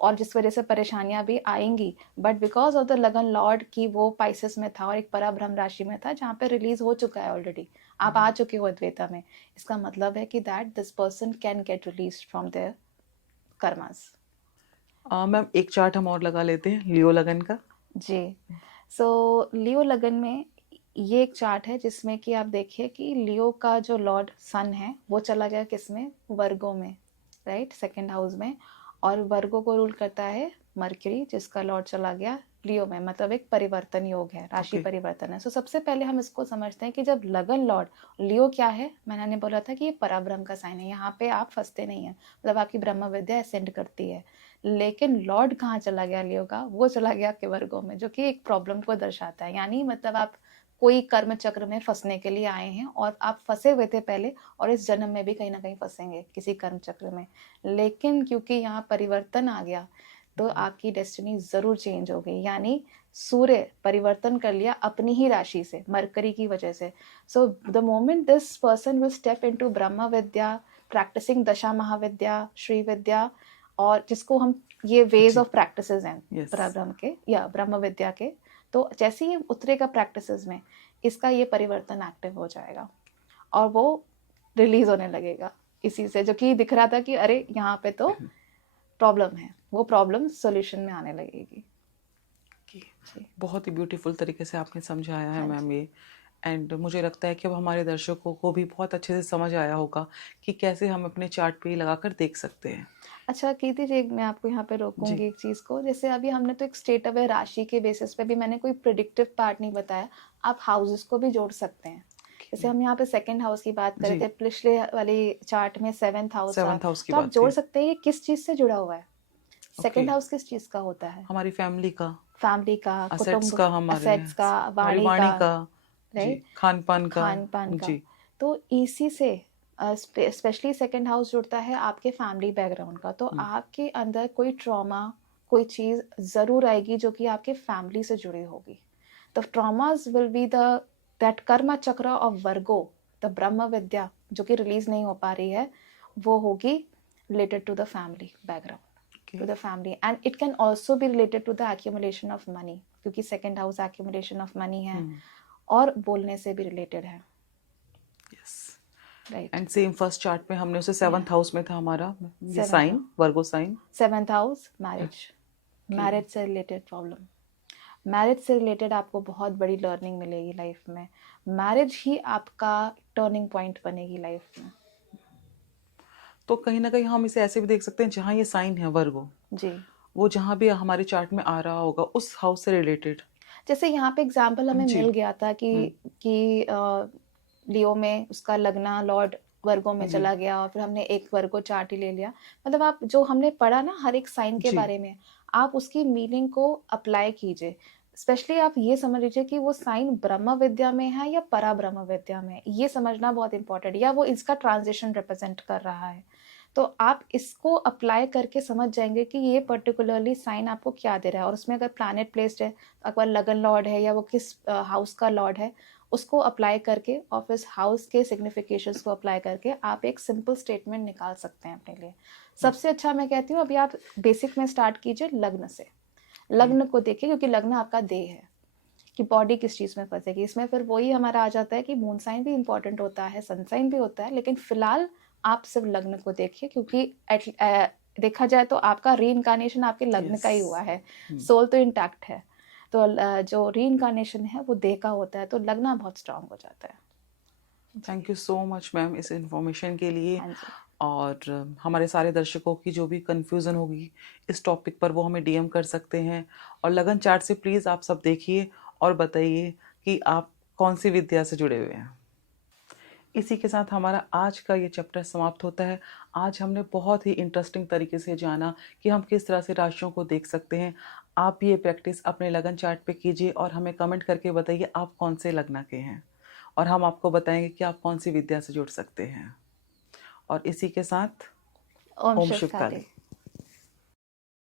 और जिस वजह से परेशानियां भी आएंगी, बट बिकॉज ऑफ द लगन लॉर्ड की वो पाइसेस में था और एक पराब्रह्म राशि में था जहाँ पे रिलीज हो चुका है ऑलरेडी, आप आ चुके हो अद्वैता में। इसका मतलब है कि that this person can get release from their karmas. Ma'am एक चार्ट हम और लगा लेते हैं लियो लगन का। जी। सो लियो लगन में ये एक चार्ट है जिसमें कि आप देखिए कि लियो का जो लॉर्ड सन है वो चला गया किसमें, वर्गो में, राइट, सेकंड हाउस में। और वर्गो को रूल करता है मरकरी, जिसका लॉर्ड चला गया लियो में, मतलब एक परिवर्तन योग है, राशि Okay. परिवर्तन है। सो सबसे पहले हम इसको समझते हैं कि जब लगन लॉर्ड, लियो क्या है, मैंने बोला था कि ये पराब्रह्म का साइन है, यहाँ पे आप फंसते नहीं हैं, मतलब आपकी ब्रह्म विद्या असेंड करती है। लेकिन लॉर्ड कहाँ चला गया लियो का, वो चला गया आपके वर्गों में, जो कि एक प्रॉब्लम को दर्शाता है। यानी मतलब आप कोई कर्म चक्र में फंसने के लिए आए हैं और आप फंसे हुए थे पहले, और इस जन्म में भी कहीं ना कहीं फंसेंगे किसी कर्म चक्र में। लेकिन क्योंकि यहाँ परिवर्तन आ गया तो आपकी डेस्टिनी जरूर चेंज हो गई। यानी सूर्य परिवर्तन कर लिया अपनी ही राशि से, मरकरी की वजह से। So the moment this person will step into Brahma Vidya, practising दशा महाविद्या, श्री विद्या, और जिसको हम ये वेज जी। ऑफ प्रैक्टिसेस हैं Yes. ब्रह्म के या ब्रह्म विद्या के, तो जैसे ही उतरेगा प्रैक्टिसेस में, इसका ये परिवर्तन एक्टिव हो जाएगा और वो रिलीज होने लगेगा इसी से, जो कि दिख रहा था कि अरे यहाँ पे तो प्रॉब्लम है, वो प्रॉब्लम सॉल्यूशन में आने लगेगी। जी। बहुत ही ब्यूटीफुल तरीके से आपने समझाया है हाँ मैम जी। ये। एंड मुझे लगता है कि अब हमारे दर्शकों को भी बहुत अच्छे से समझ आया होगा कि कैसे हम अपने चार्ट पे लगाकर देख सकते हैं। अच्छा कीर्ति जी, मैं आपको यहाँ पे जी। रोकूंगी एक चीज को। जैसे अभी हमने तो एक स्टेट अवे राशि के बेसिस पे भी, मैंने कोई प्रिडिक्टिव पार्ट नहीं बताया, आप हाउसेस को भी जोड़ सकते हैं। जैसे हम यहाँ पे सेकंड हाउस की बात कर रहे जी। थे, पिछले वाली चार्ट में सेवेंथ हाउस था, सेवंथ हाउस की तो आप बात जोड़ थी। सकते हैं ये किस चीज से जुड़ा हुआ है। ओके। सेकंड हाउस किस चीज का होता है, हमारी फैमिली का, फैमिली का, असेट्स कुटुंब, का, हमारे असेट्स का, हमारी वाणी वाणी का, का। जी। राइट, खान पान का। खान पान का। जी। तो इसी से स्पेशली सेकंड हाउस जुड़ता है आपके फैमिली बैकग्राउंड का। तो आपके अंदर कोई ट्रॉमा, कोई चीज जरूर आएगी जो कि आपके फैमिली से जुड़ी होगी। The traumas will be the that karma चक्र of Virgo, the Brahma Vidya जो कि रिलीज नहीं हो पा रही है, वो होगी related to the family background, to the family, and it can also be related to the accumulation of money, क्योंकि second house accumulation of money है, और बोलने से भी related है, yes. right? And same first chart में हमने उसे सेवंथ हाउस में था हमारा ये Seventh sign, house. Virgo sign. Seventh house marriage, marriage से रिलेटेड प्रॉब्लम, मैरिज से रिलेटेड आपको बहुत बड़ी लर्निंग मिलेगी लाइफ में। मैरिज ही आपका टर्निंग पॉइंट बनेगी लाइफ में। तो कहीं ना कहीं हम इसे ऐसे भी देख सकते हैं, जहाँ ये साइन है वर्गो, जी। वो जहाँ भी हमारे चार्ट में आ रहा होगा उस हाउस से रिलेटेड। जैसे यहाँ पे एग्जाम्पल हमें जी। मिल गया था कि लियो में उसका लगना लॉर्ड वर्गों में चला गया, और फिर हमने एक वर्गो चार्ट ही ले लिया। मतलब आप जो हमने पढ़ा ना हर एक साइन के जी। बारे में, आप उसकी मीनिंग को अप्लाई कीजिए। स्पेशली आप ये समझ लीजिए कि वो साइन ब्रह्म विद्या में है या परा ब्रह्म विद्या में, ये समझना बहुत इंपॉर्टेंट, या वो इसका ट्रांजिशन रिप्रेजेंट कर रहा है। तो आप इसको अप्लाई करके समझ जाएंगे कि ये पर्टिकुलरली साइन आपको क्या दे रहा है, और उसमें अगर प्लैनेट प्लेस्ड है, अगर लगन लॉर्ड है, या वो किस हाउस का लॉर्ड है, उसको अप्लाई करके और फिर हाउस के सिग्निफिकेशंस को अप्लाई करके आप एक सिंपल स्टेटमेंट निकाल सकते हैं अपने लिए। सबसे अच्छा मैं कहती हूँ अभी आप बेसिक में स्टार्ट कीजिए लग्न से। लग्न को देखिए, क्योंकि लग्न आपका देह है कि बॉडी किस चीज़ में फंसेगी। इसमें फिर वही हमारा आ जाता है कि मून साइन भी इंपॉर्टेंट होता है, सन साइन भी होता है, लेकिन फिलहाल आप सिर्फ लग्न को देखिए, क्योंकि देखा जाए तो आपका री इनकारनेशन आपके लग्न का ही हुआ है, सोल तो इंटैक्ट है। तो जो री इनकारनेशन है वो देह का होता है, तो लगना बहुत स्ट्रांग हो जाता है। Thank you so much ma'am इस इन्फॉर्मेशन के लिए। हाँ जी। और हमारे सारे दर्शकों की जो भी कंफ्यूजन होगी इस टॉपिक पर, वो हमें डीएम कर सकते हैं। और लगन चार्ट से प्लीज़ आप सब देखिए और बताइए कि आप कौन सी विद्या से जुड़े हुए हैं। इसी के साथ हमारा आज का ये चैप्टर समाप्त होता है। आज हमने बहुत ही इंटरेस्टिंग तरीके से जाना कि हम किस तरह से राशियों को देख सकते हैं। आप ये प्रैक्टिस अपने लगन चार्ट पे कीजिए और हमें कमेंट करके बताइए आप कौन से लग्न के हैं, और हम आपको बताएंगे कि आप कौन सी विद्या से जुड़ सकते हैं। और इसी के साथ ओम ओम शिव शिव काली। काली।